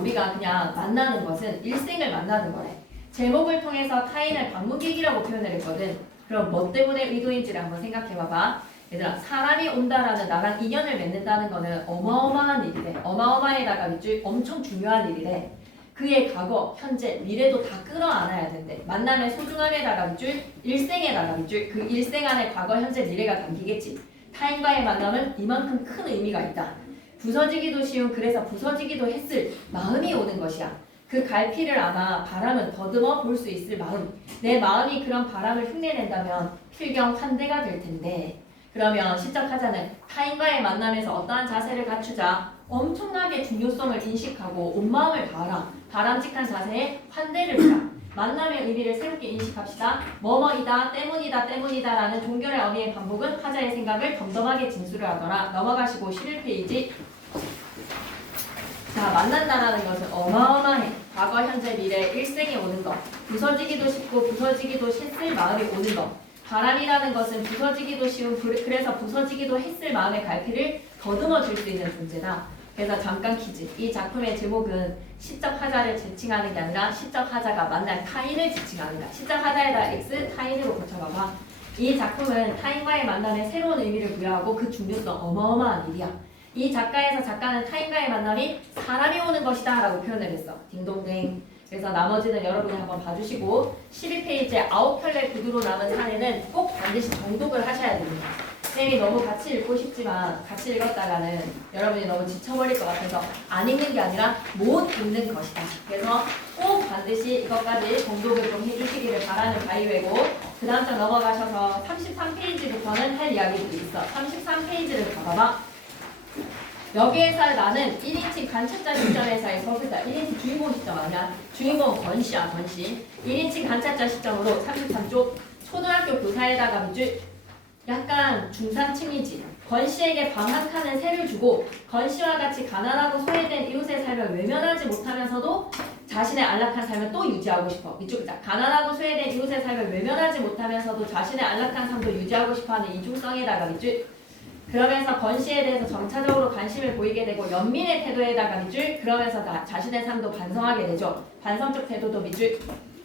우리가 그냥 만나는 것은 일생을 만나는 거래. 제목을 통해서 타인을 방문객이라고 표현을 했거든. 그럼 뭐 때문에 의도인지를 한번 생각해봐봐. 얘들아, 사람이 온다라는 나랑 인연을 맺는다는 거는 어마어마한 일이래. 어마어마에다가 밑줄 엄청 중요한 일이래. 그의 과거, 현재, 미래도 다 끌어안아야 된대. 만남의 소중함에다가 밑줄, 일생에다가 밑줄. 그 일생 안에 과거, 현재, 미래가 담기겠지. 타인과의 만남은 이만큼 큰 의미가 있다. 부서지기도 쉬운, 그래서 부서지기도 했을 마음이 오는 것이야. 그 갈피를 아마 바람은 더듬어 볼 수 있을 마음. 내 마음이 그런 바람을 흉내낸다면 필경 환대가 될 텐데. 그러면 시적 하자는 타인과의 만남에서 어떠한 자세를 갖추자. 엄청나게 중요성을 인식하고 온 마음을 다하라. 바람직한 자세에 환대를 주라. 만남의 의미를 새롭게 인식합시다. 뭐뭐이다, 때문이다, 때문이다라는 종결의 어미의 반복은 하자의 생각을 덤덤하게 진술을 하더라. 넘어가시고 11페이지. 자, 만난다라는 것은 어마어마해. 과거, 현재, 미래, 일생이 오는 것. 부서지기도 쉽고 부서지기도 했을 마음이 오는 것. 바람이라는 것은 부서지기도 쉬운, 그래서 부서지기도 했을 마음의 갈피를 더듬어 줄 수 있는 존재다. 그래서 잠깐 퀴즈. 이 작품의 제목은 시적 하자를 지칭하는 게 아니라 시적 하자가 만날 타인을 지칭하는 거야. 시적 하자에다 X, 타인으로 고쳐봐봐. 이 작품은 타인과의 만남에 새로운 의미를 부여하고 그 중요성 어마어마한 일이야. 이 작가는 타인과의 만남이 사람이 오는 것이다 라고 표현을 했어. 딩동댕. 그래서 나머지는 여러분이 한번 봐주시고 12페이지에 9켤레 구두로 남은 사례는 꼭 반드시 정독을 하셔야 됩니다. 쌤이 너무 같이 읽고 싶지만 같이 읽었다가는 여러분이 너무 지쳐버릴 것 같아서 안 읽는 게 아니라 못 읽는 것이다. 그래서 꼭 반드시 이것까지 정독을 좀 해주시기를 바라는 바이웨고, 그 다음 장 넘어가셔서 33페이지부터는 할 이야기들이 있어. 33페이지를 봐봐봐. 여기에서 나는 1인칭 관찰자 시점에서의 그러니까 1인칭 주인공 시점 아니야. 주인공은 권씨야, 권씨. 1인칭 관찰자 시점으로 33쪽 초등학교 교사에다가 밑줄. 약간 중산층이지. 권씨에게 방학하는 새를 주고 권씨와 같이 가난하고 소외된 이웃의 삶을 외면하지 못하면서도 자신의 안락한 삶을 또 유지하고 싶어. 이쪽이자 가난하고 소외된 이웃의 삶을 외면하지 못하면서도 자신의 안락한 삶도 유지하고 싶어하는 이중성에다가 밑줄. 그러면서 권씨에 대해서 점차적으로 관심을 보이게 되고 연민의 태도에다가 밑줄. 그러면서 자신의 삶도 반성하게 되죠. 반성적 태도도 밑줄.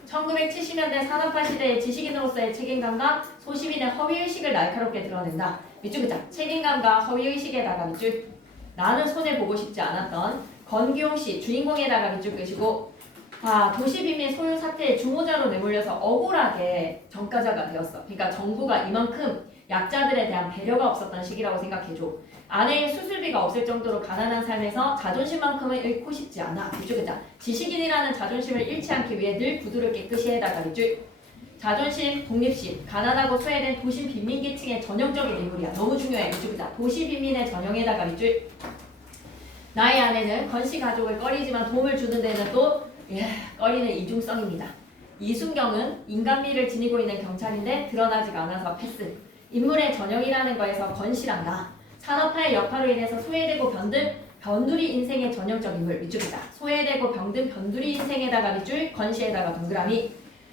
1970년대 산업화 시대의 지식인으로서의 책임감과 소시민의 허위의식을 날카롭게 드러낸다. 밑줄 긋자. 책임감과 허위의식에다가 밑줄. 나는 손해보고 싶지 않았던 권기용씨 주인공에다가 밑줄 끄시고, 도시빈민 소유 사태의 주모자로 내몰려서 억울하게 전과자가 되었어. 그러니까 정부가 이만큼 약자들에 대한 배려가 없었던 시기라고 생각해줘. 아내의 수술비가 없을 정도로 가난한 삶에서 자존심만큼은 잃고 싶지 않아. 밑줄 긋자. 지식인이라는 자존심을 잃지 않기 위해 늘 구두를 깨끗이 해다가 밑줄. 자존심, 독립심, 가난하고 소외된 도시 빈민계층의 전형적인 인물이야. 너무 중요해. 밑줄 긋자. 도시 빈민의 전형에다가 밑줄. 나의 아내는 건씨 가족을 꺼리지만 도움을 주는 데는 또 꺼리는 이중성입니다. 이순경은 인간미를 지니고 있는 경찰인데 드러나지가 않아서 패스. 인물의 전형이라는 거에서 건씨랑 나. 산업화의 여파로 인해서 소외되고 병든 변두리 인생의 전형적 인물. 밑줄 긋자. 소외되고 병든 변두리 인생에다가 밑줄, 건씨에다가 동그라미.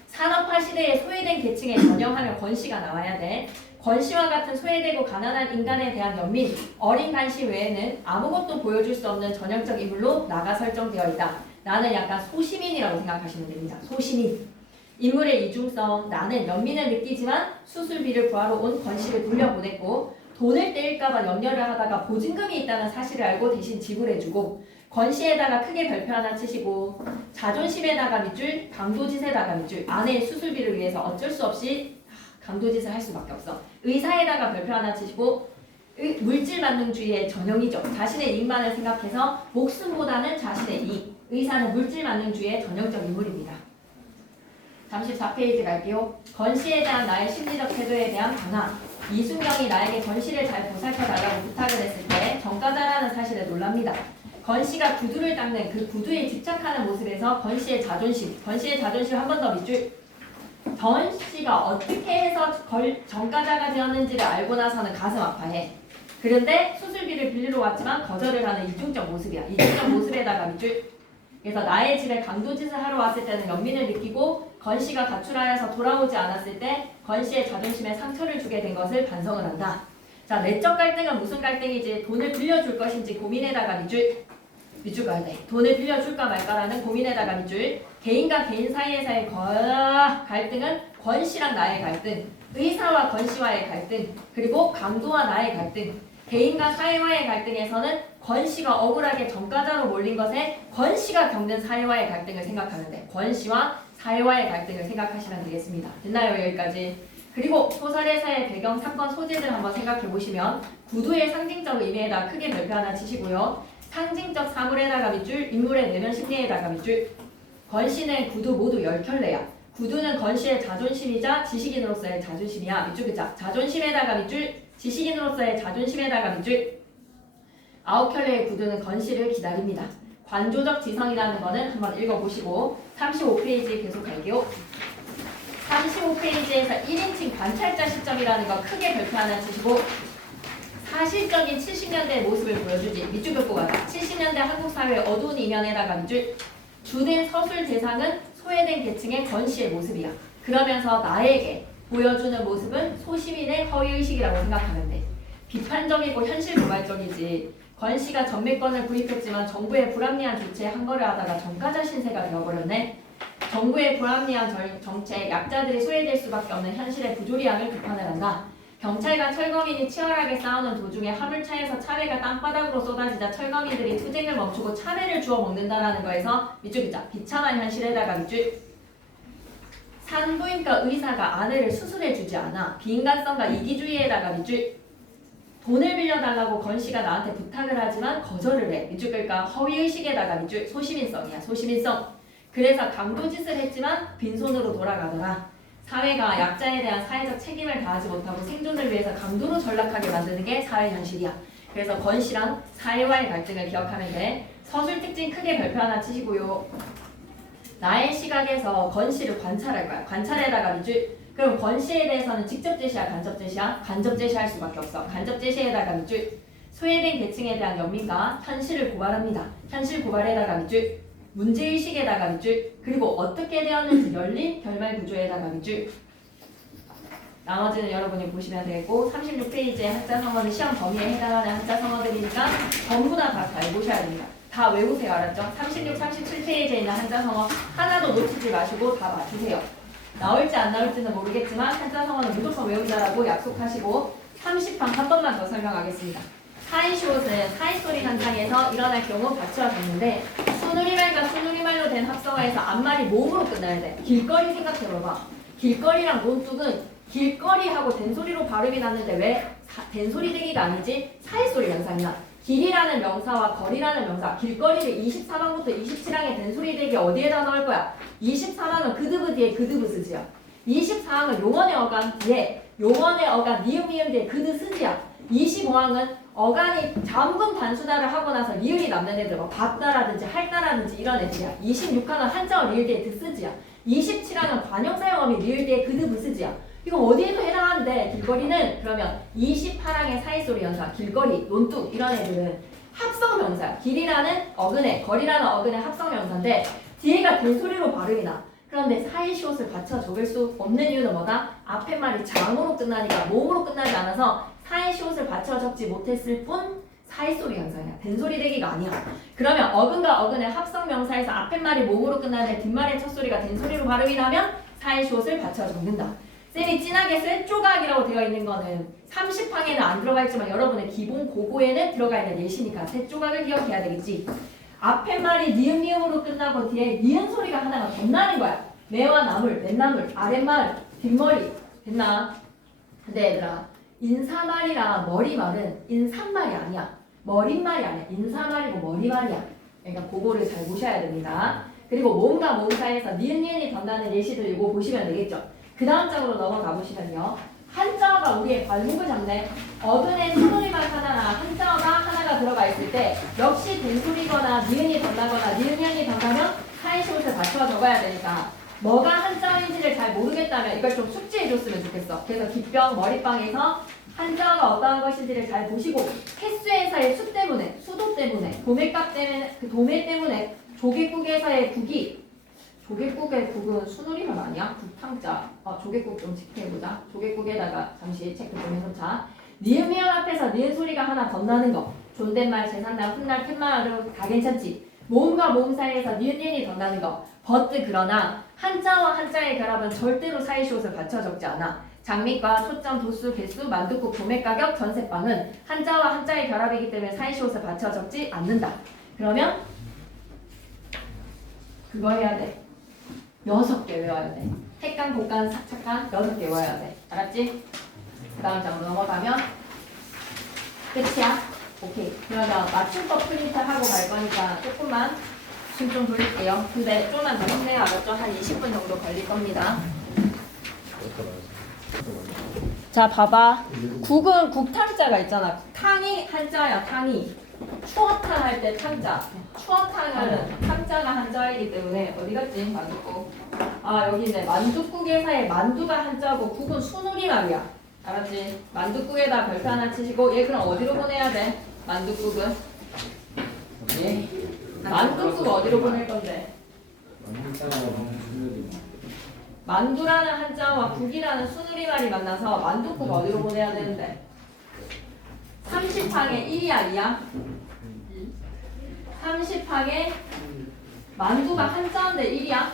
산업화 시대에 소외된 계층에 전형하면 권씨가 나와야 돼. 권씨와 같은 소외되고 가난한 인간에 대한 연민, 어린 간씨 외에는 아무것도 보여줄 수 없는 전형적 인물로 나가 설정되어 있다. 나는 약간 소시민이라고 생각하시면 됩니다. 소시민. 인물의 이중성, 나는 연민을 느끼지만 수술비를 구하러 온 권씨를 돌려보냈고 돈을 떼일까봐 염려를 하다가 보증금이 있다는 사실을 알고 대신 지불해주고 권씨에다가 크게 별표 하나 치시고 자존심에다가 밑줄, 강도짓에다가 밑줄. 아내의 수술비를 위해서 어쩔 수 없이 강도짓을 할 수밖에 없어. 의사에다가 별표 하나 치시고 물질 만능주의의 전형이죠. 자신의 이익만을 생각해서 목숨보다는 자신의 이익. 의사는 물질 만능주의의 전형적 인물입니다. 34페이지 갈게요. 권씨에 대한 나의 심리적 태도에 대한 방황. 이순경이 나에게 권씨를 잘 보살펴달라고 부탁을 했을 때 전과자라는 사실에 놀랍니다. 권씨가 구두를 닦는 그 구두에 집착하는 모습에서 권씨의 자존심 한 번 더 밑줄. 권씨가 어떻게 해서 전과자가 되었는지를 알고 나서는 가슴 아파해. 그런데 수술비를 빌리러 왔지만 거절을 하는 이중적 모습이야. 이중적 모습에다가 밑줄. 그래서 나의 집에 강도짓을 하러 왔을 때는 연민을 느끼고 권씨가 가출하여서 돌아오지 않았을 때 권씨의 자존심에 상처를 주게 된 것을 반성을 한다. 자, 내적 갈등은 무슨 갈등이지? 돈을 빌려줄 것인지 고민에다가 밑줄 가야 돼. 돈을 빌려줄까 말까라는 고민에다가 밑줄. 개인과 개인 사이에서의 갈등은 권씨랑 나의 갈등, 의사와 권씨와의 갈등, 그리고 강도와 나의 갈등. 개인과 사회와의 갈등에서는 권씨가 억울하게 전과자로 몰린 것에 권씨가 겪는 사회와의 갈등을 생각하면 돼. 권씨와 사회와의 갈등을 생각하시면 되겠습니다. 됐나요? 여기까지. 그리고 소설에서의 배경, 사건, 소재들 한번 생각해 보시면 구두의 상징적 의미에다 크게 별표 하나 치시고요. 상징적 사물에다가 밑줄, 인물의 내면 심리에다가 밑줄. 권씨는 구두 모두 10켤레야. 구두는 권씨의 자존심이자 지식인으로서의 자존심이야. 밑줄 긋자. 자존심에다가 밑줄, 지식인으로서의 자존심에다가 밑줄. 9켤레의 구두는 권씨를 기다립니다. 관조적 지성이라는 거는 한번 읽어보시고 35페이지 계속 갈게요. 35페이지에서 1인칭 관찰자 시점이라는 거 크게 별표 하나 치시고 사실적인 70년대의 모습을 보여주지. 밑줄 긋고 가자. 70년대 한국 사회의 어두운 이면에다가 밑줄. 주된 서술 대상은 소외된 계층의 권씨의 모습이야. 그러면서 나에게 보여주는 모습은 소시민의 허위의식이라고 생각하면 돼. 비판적이고 현실 고발적이지. 권씨가 전매권을 구입했지만 정부의 불합리한 조치에 항거를 하다가 전과자 신세가 되어버렸네. 정부의 불합리한 정책, 약자들이 소외될 수밖에 없는 현실의 부조리함을 비판을 한다. 경찰과 철거민이 치열하게 싸우는 도중에 화물차에서 차배가 땅바닥으로 쏟아지자 철거민들이 투쟁을 멈추고 차배를 주워 먹는다라는 거에서 밑줄 긋자. 비참한 현실에다가 밑줄. 산부인과 의사가 아내를 수술해주지 않아. 비인간성과 이기주의에다가 밑줄. 돈을 빌려달라고 권씨가 나한테 부탁을 하지만 거절을 해. 밑줄 끌까? 허위의식에다가 밑줄. 소시민성이야. 소시민성. 그래서 강도짓을 했지만 빈손으로 돌아가더라. 사회가 약자에 대한 사회적 책임을 다하지 못하고 생존을 위해서 강도로 전락하게 만드는 게 사회 현실이야. 그래서 권씨랑 사회와의 갈등을 기억하면 돼. 서술 특징 크게 별표 하나 치시고요. 나의 시각에서 권씨를 관찰할 거야. 관찰에다가 밑줄. 그럼 권씨에 대해서는 직접 제시야, 간접 제시야? 간접 제시할 수밖에 없어. 간접 제시에다가 밑줄. 소외된 계층에 대한 연민과 현실을 고발합니다. 현실 고발에다가 밑줄. 문제의식에다가 밑줄. 그리고 어떻게 되었는지 열린 결말 구조에다가 밑줄. 나머지는 여러분이 보시면 되고 36페이지의 한자 성어는 시험 범위에 해당하는 한자 성어들이니까 전부 다 잘 보셔야 됩니다. 다 외우세요. 알았죠? 36, 37페이지에 있는 한자 성어 하나도 놓치지 마시고 다 맞추세요. 나올지 안 나올지는 모르겠지만 한자 성어는 무조건 외운다라고 약속하시고 30방 한 번만 더 설명하겠습니다. 사이시옷은 사이소리 현상에서 일어날 경우 받쳐졌는데 순우리말과 순우리말로 된 합성어에서 앞말이 모음으로 끝나야 돼. 길거리 생각해봐봐. 길거리랑 논뚝은 길거리하고 된소리로 발음이 났는데 왜 된소리 되기가 아니지? 사이소리 현상이야. 길이라는 명사와 거리라는 명사, 길거리를 24방부터 27항의 된소리 대기 어디에다 넣을 거야? 24항은 그드브 뒤에 그드브 쓰지야. 24항은 용언의 어간 뒤에 용언의 어간 니은 미음 뒤에 그드 쓰지야. 25항은 어간이 잠금 단수다를 하고 나서 리을이 남는 애들 뭐 봤다라든지 할다라든지 이런 애들이야. 26항은 한자어 리을 뒤에 드 쓰지야. 27항은 관형사용어미 리을 뒤에 그드브 쓰지야. 이거 어디에도 해당하는데 길거리는 그러면 28항의 사이소리 연사, 길거리, 논뚝 이런 애들은 합성명사야. 길이라는 어근에, 거리라는 어근의 합성명사인데 뒤에가 된소리로 발음이 나. 그런데 사이시옷을 받쳐 적을 수 없는 이유는 뭐다? 앞에 말이 장으로 끝나니까 모음으로 끝나지 않아서 사이시옷을 받쳐 적지 못했을 뿐 사이소리 현상이야. 된소리 되기가 아니야. 그러면 어근과 어근의 합성명사에서 앞에 말이 모음으로 끝나는데 뒷말의 첫 소리가 된소리로 발음이 나면 사이시옷을 받쳐 적는다. 쌤이 진하게 셀 조각이라고 되어 있는 거는 30항에는 안 들어가 있지만 여러분의 기본 고고에는 들어가 있는 예시니까 셋 조각을 기억해야 되겠지. 앞에 말이 니은 미음으로 끝나고 뒤에 니은 소리가 하나가 더 나는 거야. 매와 나물, 맨나물, 아랫말, 뒷머리 됐나? 근데 얘들아 인사말이랑 머리말은 인사말이 아니야. 머릿말이 아니야. 인사말이고 머리말이야. 그러니까 그거를 잘 보셔야 됩니다. 그리고 모음과 모음 사이에서 니은 니은이 던다는 예시들 이거 보시면 되겠죠. 그 다음 장으로 넘어가 보시면요. 한자어가 우리의 발목을 잡네. 어근에 순우리말 하나나 한자어가 하나가 들어가 있을 때 역시 된소리거나 니은이 던다거나 니은 니은이 던다면 사이시옷을 받쳐 적어야 되니까 뭐가 한자어인지를 잘 모르겠다면 이걸 좀 숙지해 줬으면 좋겠어. 그래서 기병 머리빵에서 한자어가 어떠한 것인지를 잘 보시고 횟수에서의 수 때문에 수도 때문에 도매값 때문에 그 도매 때문에 조개국에서의 국이 조개국의 국은 순우리말 아니야? 국탕자. 조개국 좀 체크해보자. 조개국에다가 잠시 체크 좀 해놓자. 니은 미음 앞에서 니은 소리가 하나 건너는 거. 존댓말, 재산날, 훗날, 팻말로 다 괜찮지. 모음과 모음 사이에서 니은 니은이 던다는 거. 버트 그러나 한자와 한자의 결합은 절대로 사이시옷을 받쳐 적지 않아. 장미과 초점, 도수, 개수, 만둣국, 도매가격, 전세빵은 한자와 한자의 결합이기 때문에 사이시옷을 받쳐 적지 않는다. 그러면 그거 해야 돼. 6개 외워야 돼. 핵간, 곡간, 착간 6개 외워야 돼. 알았지? 그 다음 장으로 넘어가면 끝이야? 오케이. 그러면 맞춤법 프린트 하고 갈 거니까 조금만 숨 좀 돌릴게요. 근데 좀만 더 힘내야 알았죠? 한 20분 정도 걸릴 겁니다. 자, 봐봐. 국은 국탕자가 있잖아. 탕이 한자야, 탕이. 추어탕 할 때 탕자. 추어탕은 탕자가 한자이기 때문에 어디 갔지? 만둣국. 아, 여기 있네. 만둣국에서의 만두가 한자고 국은 순우리말이야. 알았지? 만둣국에다 별표 하나 치시고 얘 그럼 어디로 보내야 돼? 만둣국은? 예. 만둣국 어디로 보낼 건데? 만두라는 한자와 국이라는 순우리말이 만나서 만둣국 어디로 보내야 되는데? 30항에 1이야 2야? 30항에 만두가 한자인데 1이야?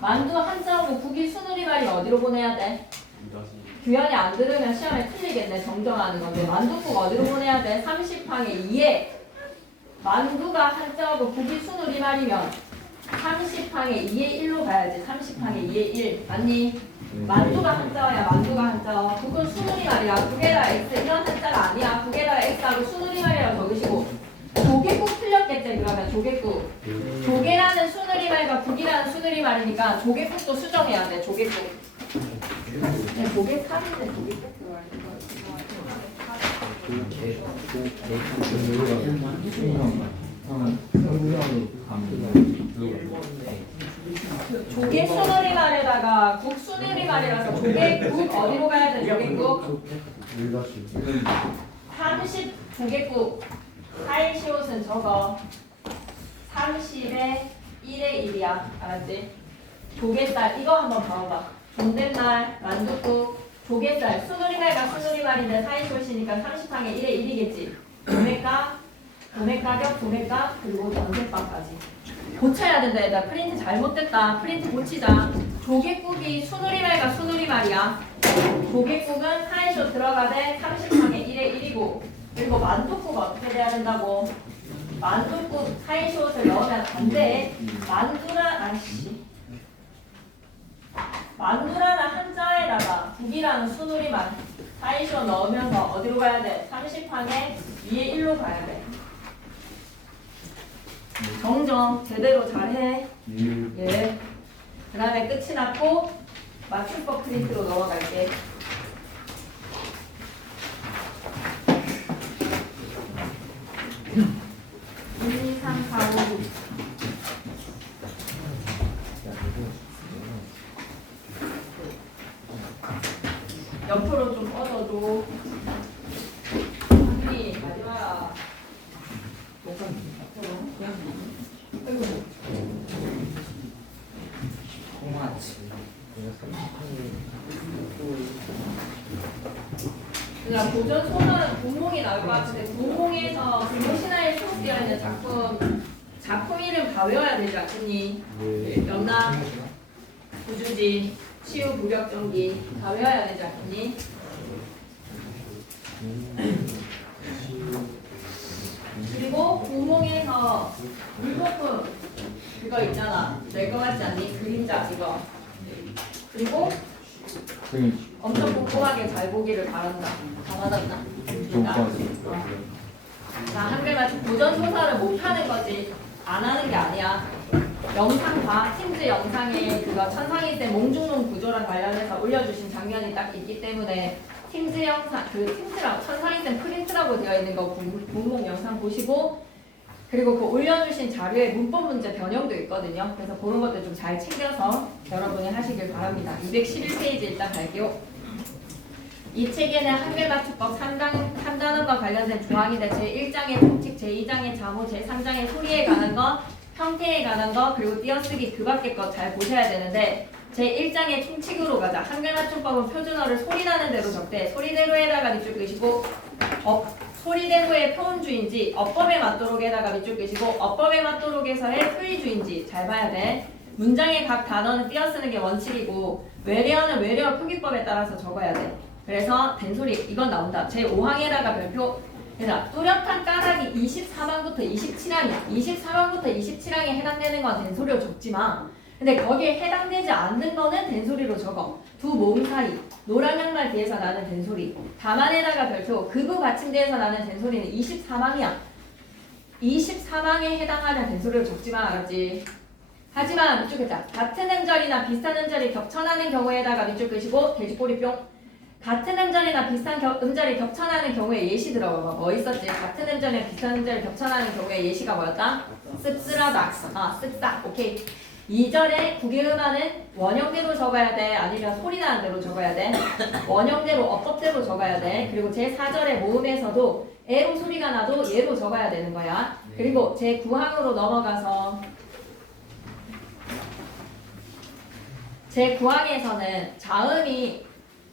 만두 한자하고 국이 순우리말이 어디로 보내야 돼? 규현이 안 들으면 시험에 틀리겠네. 정정하는 건데 만둣국 어디로 보내야 돼? 30항에 2에 만두가 한자하고 국이 순우리말이면 30항에 2에 1로 가야지. 30항에 2에 1 맞니? 만두가 한자어야. 만두가 한자어. 국은 순우리말이야. 국에다가 x 이런 한자가 아니야. 국에다가 x하고 순우리말이라고 적으시고 조개국 틀렸겠지. 그러면 조개국. 조개라는 순우리말과 국이라는 순우리말이니까 조개국도 수정해야 돼. 조개국. 조개 살인데 조개국 조개 순우리말에다가 국 순우리말이라서 조개국 어디로 가야 돼? 조개국 30 조개국 사이시옷은 적어 30에 1에 1이야 알았지? 조개살 이거 한번 봐봐. 존댓말, 만둣국, 조개살, 순우리말과 순우리말인데 사이솔씨니까 30항에 1에 1이겠지. 도매가격, 도매값, 그리고 전세방까지. 고쳐야 된다. 얘들아. 프린트 잘못됐다. 프린트 고치자. 조개국이 순우리말과 순우리말이야. 조개국은 사이쇼 들어가되 30항에 1에 1이고, 그리고 만두국 어떻게 돼야 된다고? 만두국 사이쇼를 넣으면 안 돼. 만두라는 한자에다가 국이라는 순우리말 사이쇼 넣으면서 어디로 가야 돼? 30항에 위에 1로 가야 돼. 정정 제대로 잘해. 예. 그 다음에 끝이 났고 맞춤법 프린트로 넘어갈게. 1, 2, 3, 4, 5, 6. 옆으로 좀 뻗어줘. 우리 가지 마라. 그냥 고전 소설은 구몽이 나올 것 같은데 구몽에서 김호신화에 수록되어 있는 작품 이름 다 외워야 되지 않겠니? 연남, 구주지, 치유 부력전기 다 외워야 되지 않겠니? 그리고 구몽에서 물거품 그거 있잖아. 낼 거 같지 않니? 그림자 이거. 그리고 엄청 꼼꼼하게 잘 보기를 바란다. 다 받았나? 자, 한글 맞춤 고전 소설을 못 하는 거지. 안 하는 게 아니야. 영상 봐. 팀즈 영상에 그거 천상일대 몽중론 구조랑 관련해서 올려주신 장면이 딱 있기 때문에 팀즈 영상, 팀즈랑 천상일대 프린트라고 되어 있는 거 공목 영상 보시고 그리고 그 올려주신 자료에 문법 문제 변형도 있거든요. 그래서 그런 것들 좀 잘 챙겨서 여러분이 하시길 바랍니다. 211페이지 일단 갈게요. 이 책에는 한글 맞춤법 3단원과 관련된 조항인데 제1장의 통칙, 제2장의 자모, 제3장의 소리에 관한 거, 형태에 관한 거, 그리고 띄어쓰기 그 밖의 것 잘 보셔야 되는데 제1장의 통칙으로 가자. 한글 맞춤법은 표준어를 소리나는 대로 적되 소리대로에다가 밑줄 그시고 소리대로의 표운주인지 어법에 맞도록에다가 밑줄 그시고 어법에 맞도록에서의 표의주인지 잘 봐야 돼. 문장의 각 단어는 띄어쓰는 게 원칙이고 외래어는 외래어 표기법에 따라서 적어야 돼. 그래서 된소리 이건 나온다. 제5항에다가 별표 얘들아 뚜렷한 까닭이 24방부터 27항이야. 24방부터 27항에 해당되는 건 된소리로 적지마. 근데 거기에 해당되지 않는 거는 된소리로 적어. 두 몸 사이 노란 양말 뒤에서 나는 된소리. 다만에다가 별표 극우 받침대에서 나는 된소리는 24방이야. 24방에 해당하는 된소리로 적지마. 알았지? 하지만 밑줄 긋자. 같은 음절이나 비슷한 음절이 겹쳐나는 경우에다가 밑줄 끄시고 돼지꼬리 뿅. 같은 음절이나 비슷한 음절이 겹쳐나는 경우에 예시 들어봐봐. 뭐 있었지? 같은 음절이나 비슷한 음절이 겹쳐나는 경우에 예시가 뭐였다? 씁쓸하다. 쓱싹. 오케이. 2절에 국외음화는 원형대로 적어야 돼? 아니면 소리나는 대로 적어야 돼? 원형대로 어법대로 적어야 돼. 그리고 제4절의 모음에서도 애로 소리가 나도 얘로 적어야 되는 거야. 그리고 제9항으로 넘어가서 제9항에서는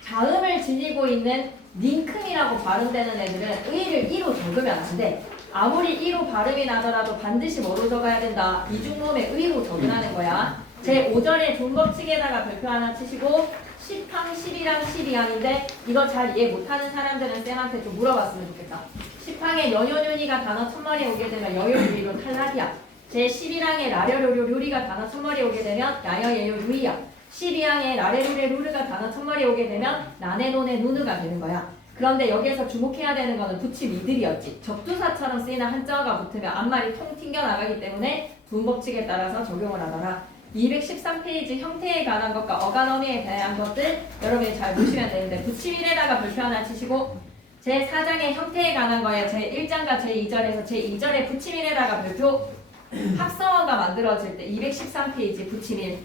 자음을 지니고 있는 닝큼이라고 발음되는 애들은 의를 이로 적으면 안 돼. 아무리 이로 발음이 나더라도 반드시 뭐로 적어야 된다. 이중모음의 의로 적으라는 거야. 제5절의 존법칙에다가 별표 하나 치시고 10항, 11항, 12항인데 이거 잘 이해 못하는 사람들은 쌤한테 좀 물어봤으면 좋겠다. 10항에 여요요리가 단어 첫머리에 오게 되면 여요요리로 탈락이야. 제11항에 라려료료리가 단어 첫머리에 오게 되면 야여예요유이야. 12항에 라레루레루르가 단어 첫머리에 오게 되면 나네노네 누누가 되는 거야. 그런데 여기에서 주목해야 되는 거는 붙임 이들이었지. 접두사처럼 쓰이는 한자어가 붙으면 앞말이 통 튕겨나가기 때문에 분법칙에 따라서 적용을 하더라. 213페이지 형태에 관한 것과 어간어미에 대한 것들 여러분이 잘 보시면 되는데 붙임 1에다가 별표 하나 치시고 제4장의 형태에 관한 거에 제1장과 제2절에서 제2절의 붙임 1에다가 별표 합성어가 만들어질 때 213페이지 붙임 1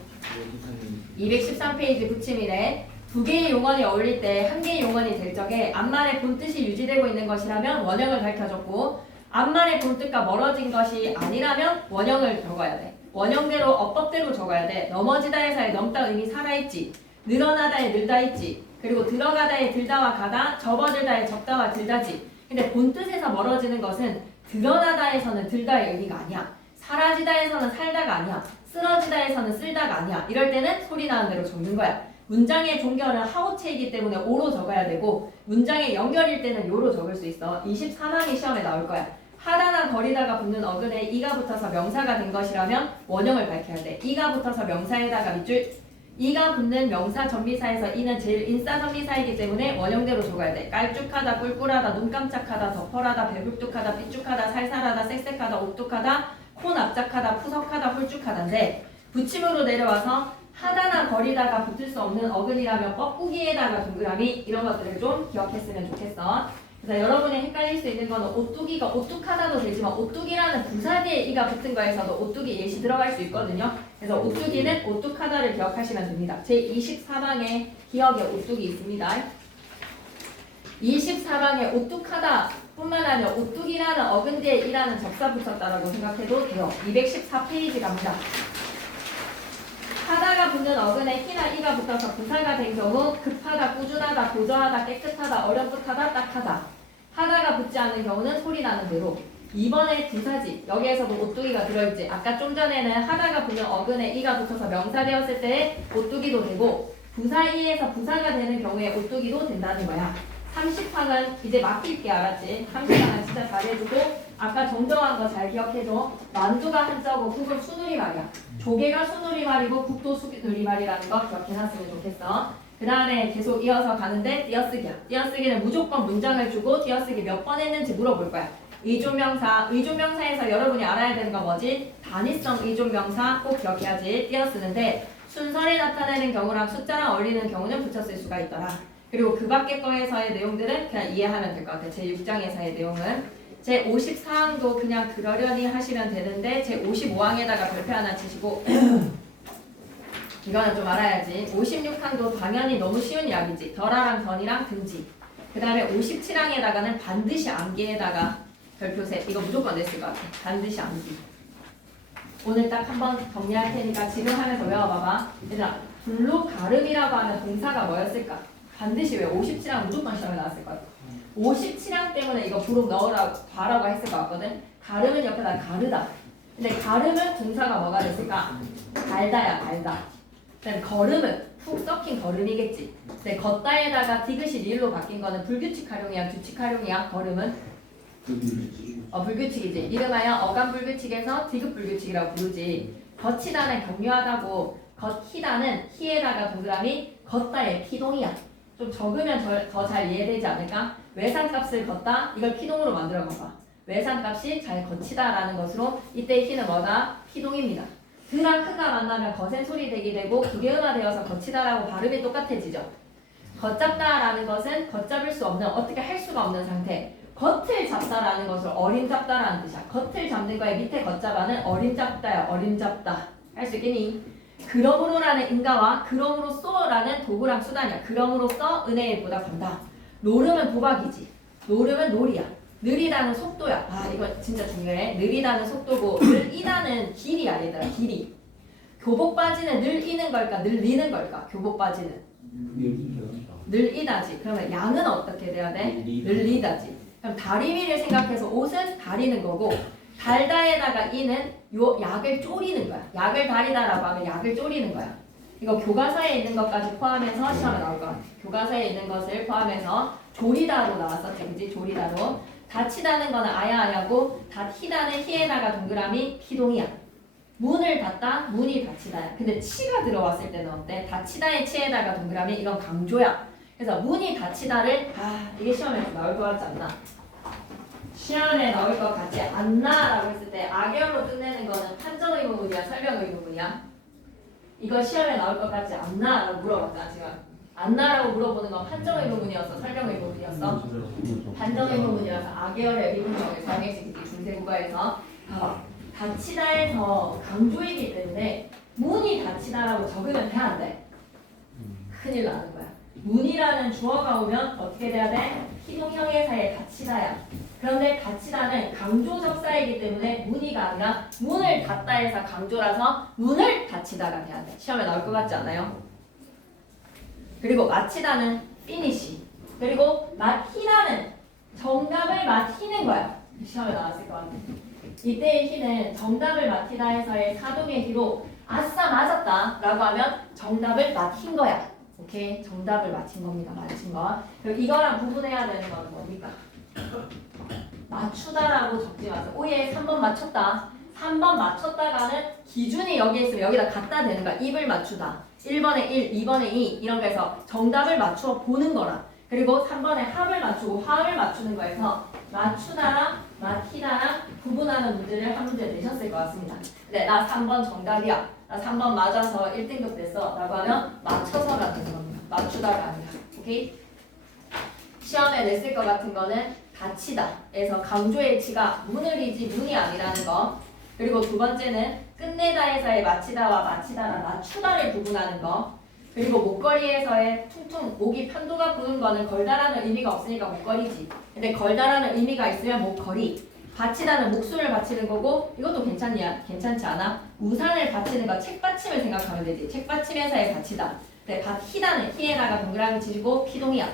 213페이지 붙임 1에 두 개의 용언이 어울릴 때 한 개의 용언이 될 적에 앞말의 본뜻이 유지되고 있는 것이라면 원형을 밝혀줬고 앞말의 본뜻과 멀어진 것이 아니라면 원형을 적어야 돼. 원형대로 어법대로 적어야 돼. 넘어지다에서의 넘다 의미 살아있지. 늘어나다에 늘다 있지. 그리고 들어가다에 들다와 가다, 접어들다에 접다와 들다지. 근데 본뜻에서 멀어지는 것은 드러나다에서는 들다의 의미가 아니야. 사라지다에서는 살다가 아니야. 쓰러지다에서는 쓸다가 아니야. 이럴 때는 소리 나는 대로 적는 거야. 문장의 종결은 하우체이기 때문에 오로 적어야 되고 문장의 연결일 때는 요로 적을 수 있어. 24항이 시험에 나올 거야. 하다나 거리다가 붙는 어근에 이가 붙어서 명사가 된 것이라면 원형을 밝혀야 돼. 이가 붙어서 명사에다가 밑줄 이가 붙는 명사 전미사에서 이는 제일 인싸 전미사이기 때문에 원형대로 적어야 돼. 깔쭉하다, 꿀꿀하다, 눈 깜짝하다, 덮어라다, 배불뚝하다, 삐쭉하다, 살살하다, 쌕쌕하다, 옥뚝하다, 코 납작하다, 푸석하다, 홀쭉하다인데 붙임으로 내려와서 하다나 거리다가 붙을 수 없는 어근이라면 뻐꾸기에다가 동그라미 이런 것들을 좀 기억했으면 좋겠어. 그래서 여러분이 헷갈릴 수 있는 거는 오뚜기가 오뚝하다도 되지만 오뚜기라는 부사 뒤에 이가 붙은 거에서도 오뚜기 예시 들어갈 수 있거든요. 그래서 오뚜기는 오뚝하다를 기억하시면 됩니다. 제24방에 기억에 오뚜기 있습니다. 24방에 오뚝하다 뿐만 아니라 오뚝이라는 어근 뒤에 이라는 접사 붙였다라고 생각해도 돼요. 214페이지 갑니다. 하다가 붙는 어근에 희나 이가 붙어서 부사가 된 경우 급하다, 꾸준하다, 도저하다, 깨끗하다, 어렴풋하다, 딱하다. 하다가 붙지 않는 경우는 소리 나는 대로. 이번에 부사지. 여기에서도 오뚜기가 들어있지. 아까 좀 전에는 하다가 붙는 어근에 이가 붙어서 명사 되었을 때 오뚜기도 되고 부사 이에서 부사가 되는 경우에 오뚜기도 된다는 거야. 30항은 이제 맡길게 알았지? 30항은 진짜 잘해주고 아까 정정한 거 잘 기억해줘. 만두가 한자고 국은 수누리말이야. 조개가 수누리말이고 국도 수누리말이라는 거 기억해놨으면 좋겠어. 그 다음에 계속 이어서 가는데 띄어쓰기야. 띄어쓰기는 무조건 문장을 주고 띄어쓰기 몇 번 했는지 물어볼 거야. 의존명사, 의존명사에서 여러분이 알아야 되는 거 뭐지? 단위성 의존명사 꼭 기억해야지. 띄어쓰는데 순서를 나타내는 경우랑 숫자랑 어울리는 경우는 붙였을 수가 있더라. 그리고 그 밖의 거에서의 내용들은 그냥 이해하면 될 것 같아요. 제6장에서의 내용은. 제54항도 그냥 그러려니 하시면 되는데 제55항에다가 별표 하나 치시고 이거는 좀 알아야지. 56항도 당연히 너무 쉬운 이야기지. 덜아랑 던이랑 든지. 그 다음에 57항에다가는 반드시 암기에다가 별표 셋. 이거 무조건 냈을 것 같아. 반드시 암기. 오늘 딱 한번 정리할 테니까 지금 하면서 외워봐봐. 얘들아, 불로 가름이라고 하는 동사가 뭐였을까? 반드시 왜 57항 무조건 시험에 나왔을 거야. 57항 때문에 이거 부록 넣으라고 봐라고 했을 것 같거든. 가름은 옆에다 가르다. 근데 가름은 동사가 뭐가 됐을까? 달다야 달다. 그다음 걸음은 푹 썩힌 걸음이겠지. 근데 걷다에다가 디귿이 리을로 바뀐 거는 불규칙 활용이야 규칙 활용이야. 걸음은 불규칙이지. 이름하여 어감 불규칙에서 디귿 불규칙이라고 부르지. 거치다는 격려하다고 걷히다는 히에다가 동그라미 걷다의 피동이야. 좀 적으면 더 잘 이해되지 않을까? 외상값을 걷다 이걸 피동으로 만들어 봐봐. 외상값이 잘 거치다라는 것으로 이때 히는 뭐다? 피동입니다. 드랑 크가 만나면 거센 소리 되게 되고 기계음화되어서 거치다라고 발음이 똑같아지죠. 걷잡다라는 것은 걷잡을 수 없는 어떻게 할 수가 없는 상태. 겉을 잡다라는 것을 어림잡다라는 뜻이야. 겉을 잡는 거에 밑에 걷잡아는 어림잡다야. 어림잡다. 할 수 있겠니? 그러므로라는 인가와 그러므로써라는 도구랑 수단이야. 그러므로써 은혜의 보다 간다. 노름은 도박이지. 노름은 놀이야. 느리다는 속도야. 아 이거 진짜 중요해. 느리다는 속도고 늘이다는 길이야 얘들아. 길이. 교복 바지는 늘이는 걸까 늘리는 걸까? 교복 바지는 늘이다지. 그러면 양은 어떻게 돼야 돼? 늘리다지. 그럼 다리미를 생각해서 옷은 다리는 거고 달다에다가 이는 요 약을 쪼리는 거야. 약을 다리다라고 하면 약을 쪼리는 거야. 이거 교과서에 있는 것까지 포함해서 시험에 나올 거야. 교과서에 있는 것을 포함해서 조리다로 나왔었지, 그지? 조리다로. 닫히다는 거는 아야아야고 닫히다는 히에다가 동그라미 피동이야. 문을 닫다, 문이 닫히다야. 근데 치가 들어왔을 때는 어때? 닫히다의 치에다가 동그라미 이건 강조야. 그래서 문이 닫히다를 이게 시험에 나올 것 같지 않나? 시험에 나올 것 같지 않나라고 했을 때 악열로 끝내는 거는 판정 의문이야, 설명 의문이야. 이거 시험에 나올 것 같지 않나라고 물어봤잖아 지금. 않나라고 물어보는 건 판정 의문이었어, 설명 의문이었어. 판정 의문이라서 악열의 미분정을 사용했을 때 중세국어에서 닫히다에서 강조이기 때문에 문이 닫히다라고 적으면 돼 안 돼? 큰일 나는 거야. 문이라는 주어가 오면 어떻게 돼야 돼? 피동형의사에 닫히다야. 그런데 닫히다는 강조 접사이기 때문에 문이가 아니라 문을 닫다. '닫다' 해서 강조라서 문을 닫히다가 돼야 돼. 시험에 나올 것 같지 않아요? '닫히다' 해서 강조라서 문을 닫히다가 돼야 돼. '닫히다' 해서 강조라서 문을 닫다. '닫히다' 해서 강조라서 문을 닫히다가 돼야 돼. 시험에 나올 것 같지 않아요? 그리고 마치다는 finish. 그리고 마히다는 정답을 마히는 거야. 시험에 나왔을 것 같아. 이때의 히는 정답을 마히다에서의 사동의 히로 아싸 맞았다 라고 하면 정답을 마힌 거야. 오케이? 정답을 맞힌 겁니다. 맞힌 거. 그리고 이거랑 구분해야 되는 거는 뭡니까? 맞추다라고 적지 마세요. 오예 3번 맞췄다. 3번 맞췄다가는 기준이 여기에 있으면 여기다 갖다 대는 거야. 입을 맞추다. 1번에 1, 2번에 2 이런 거에서 정답을 맞추어 보는 거라. 그리고 3번에 합을 맞추고 화음을 맞추는 거에서 맞추다랑 마히다랑 구분하는 문제를 한 문제 내셨을 것 같습니다. 근데 나 3번 정답이야. 나 3번 맞아서 1등급 됐어. 라고 하면 맞춰서가 되는 겁니다. 맞추다가 아니라. 오케이? 시험에 냈을 것 같은 거는 다치다에서 강조의 치가 문을이지 문이 아니라는 거. 그리고 두 번째는 끝내다에서의 마치다와 마치다랑 맞추다를 구분하는 거. 그리고 목걸이에서의 퉁퉁 목이 편도가 부는 거는 걸다라는 의미가 없으니까 목걸이지. 근데 걸다라는 의미가 있으면 목걸이. 받치다는 목숨을 바치는 거고 이것도 괜찮지 않아? 우산을 받치는 거 책받침을 생각하면 되지. 책받침에서의 받치다. 근데 받히다는 히에나가 동그라미 치고 피동이야.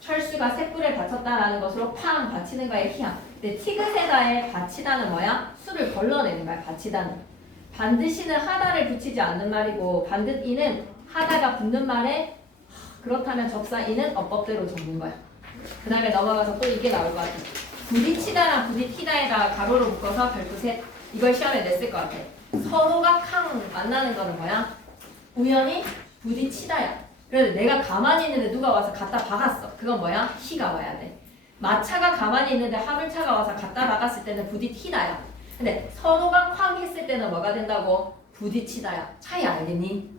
철수가 쇳불에 받쳤다라는 것으로 팡 받치는 거에 히야. 근데 티그세다의 받치다는 뭐야? 수를 걸러내는 거야. 받치다는. 반드시는 하다를 붙이지 않는 말이고 반드이는 하다가 붙는 말에 그렇다면 접사 이는 어법대로 적는 거야. 그 다음에 넘어가서 또 이게 나올 것 같아. 부딪히다랑 부딪히다에다가 가로로 묶어서 별표 셋. 이걸 시험에 냈을 것 같아. 서로가 캉 만나는 거는 뭐야? 우연히 부딪히다야. 그래서 내가 가만히 있는데 누가 와서 갖다 박았어. 그건 뭐야? 히가 와야 돼. 마차가 가만히 있는데 화물차가 와서 갖다 박았을 때는 부딪히다야. 근데 서로가 쾅 했을 때는 뭐가 된다고? 부딪히다야. 차이 알겠니?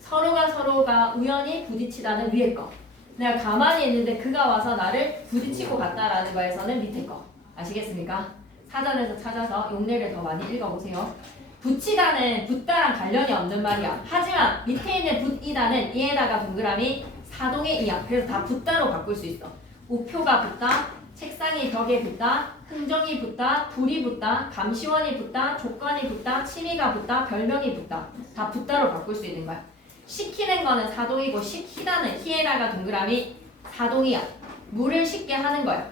서로가 우연히 부딪히다는 위에 거. 내가 가만히 있는데 그가 와서 나를 부딪히고 갔다라는 거에서는 밑에 거. 아시겠습니까? 사전에서 찾아서 용례를 더 많이 읽어보세요. 붙이다는 붙다랑 관련이 없는 말이야. 하지만 밑에 있는 붙이다는 이에다가 동그라미 사동의 이야. 그래서 다 붙다로 바꿀 수 있어. 우표가 붙다, 책상이 벽에 붙다, 흥정이 붙다, 불이 붙다, 감시원이 붙다, 조건이 붙다, 취미가 붙다, 별명이 붙다. 다 붙다로 바꿀 수 있는 거야. 식히는 거는 사동이고 식히다는 히에다가 동그라미 사동이야. 물을 식게 하는 거야.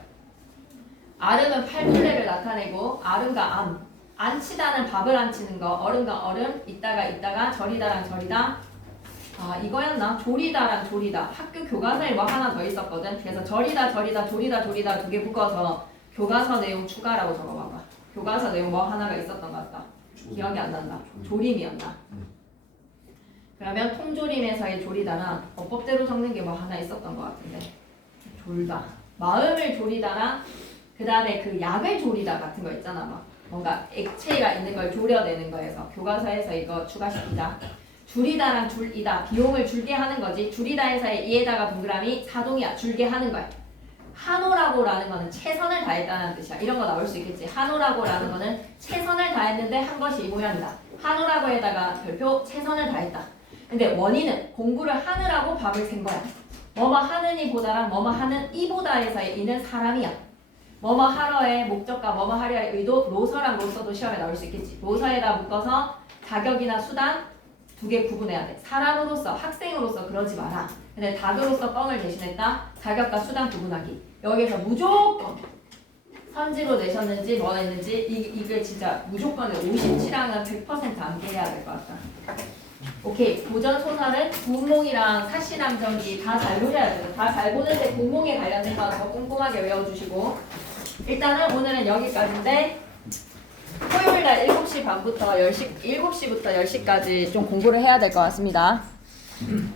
아름은 팔둘레를 나타내고 아름과 암. 안치다는 밥을 안 치는 거. 어른과 얼음. 있다가 저리다랑 저리다. 아 이거였나? 조리다랑 조리다. 학교 교과서에 뭐 하나 더 있었거든. 그래서 저리다 조리다 두 개 묶어서 교과서 내용 추가라고 적어봐봐. 교과서 내용 뭐 하나가 있었던 것 같다. 기억이 안 난다. 조림이었나? 그러면 통조림에서의 조리다나 어법대로 적는 게 뭐 하나 있었던 것 같은데. 졸다. 마음을 조리다나 그 다음에 그 약을 조리다 같은 거 있잖아. 막 뭔가 액체가 있는 걸 조려내는 거에서 교과서에서 이거 추가시키자. 줄이다랑 줄이다. 비용을 줄게 하는 거지. 줄이다에서의 이에다가 동그라미 사동이야. 줄게 하는 거야. 하노라고라는 거는 최선을 다했다는 뜻이야. 이런 거 나올 수 있겠지. 하노라고라는 거는 최선을 다했는데 한 것이 이 모양이다. 하노라고에다가 별표 최선을 다했다. 근데 원인은 공부를 하느라고 밥을 센 거야. 뭐뭐 하느니 보다랑 뭐뭐 하는 이보다에서의 이는 사람이야. 뭐뭐 하러의 목적과 뭐뭐 하려의 의도, 로서랑 로서도 시험에 나올 수 있겠지. 로서에다 묶어서 자격이나 수단 두 개 구분해야 돼. 사람으로서, 학생으로서 그러지 마라. 근데 닭으로서 뻥을 대신했다. 자격과 수단 구분하기. 여기에서 무조건 선지로 내셨는지 뭐 했는지 이게 진짜 무조건 57항은 100% 암기해야 될 것 같다. 오케이. 고전 소설은 국몽이랑 사시남정기 다 잘 보셔야 돼요. 다 잘 보는데 국몽에 관련된 거 더 꼼꼼하게 외워주시고 일단은 오늘은 여기까지인데 토요일날 7시 반부터 7시부터 10시까지 좀 공부를 해야 될 것 같습니다.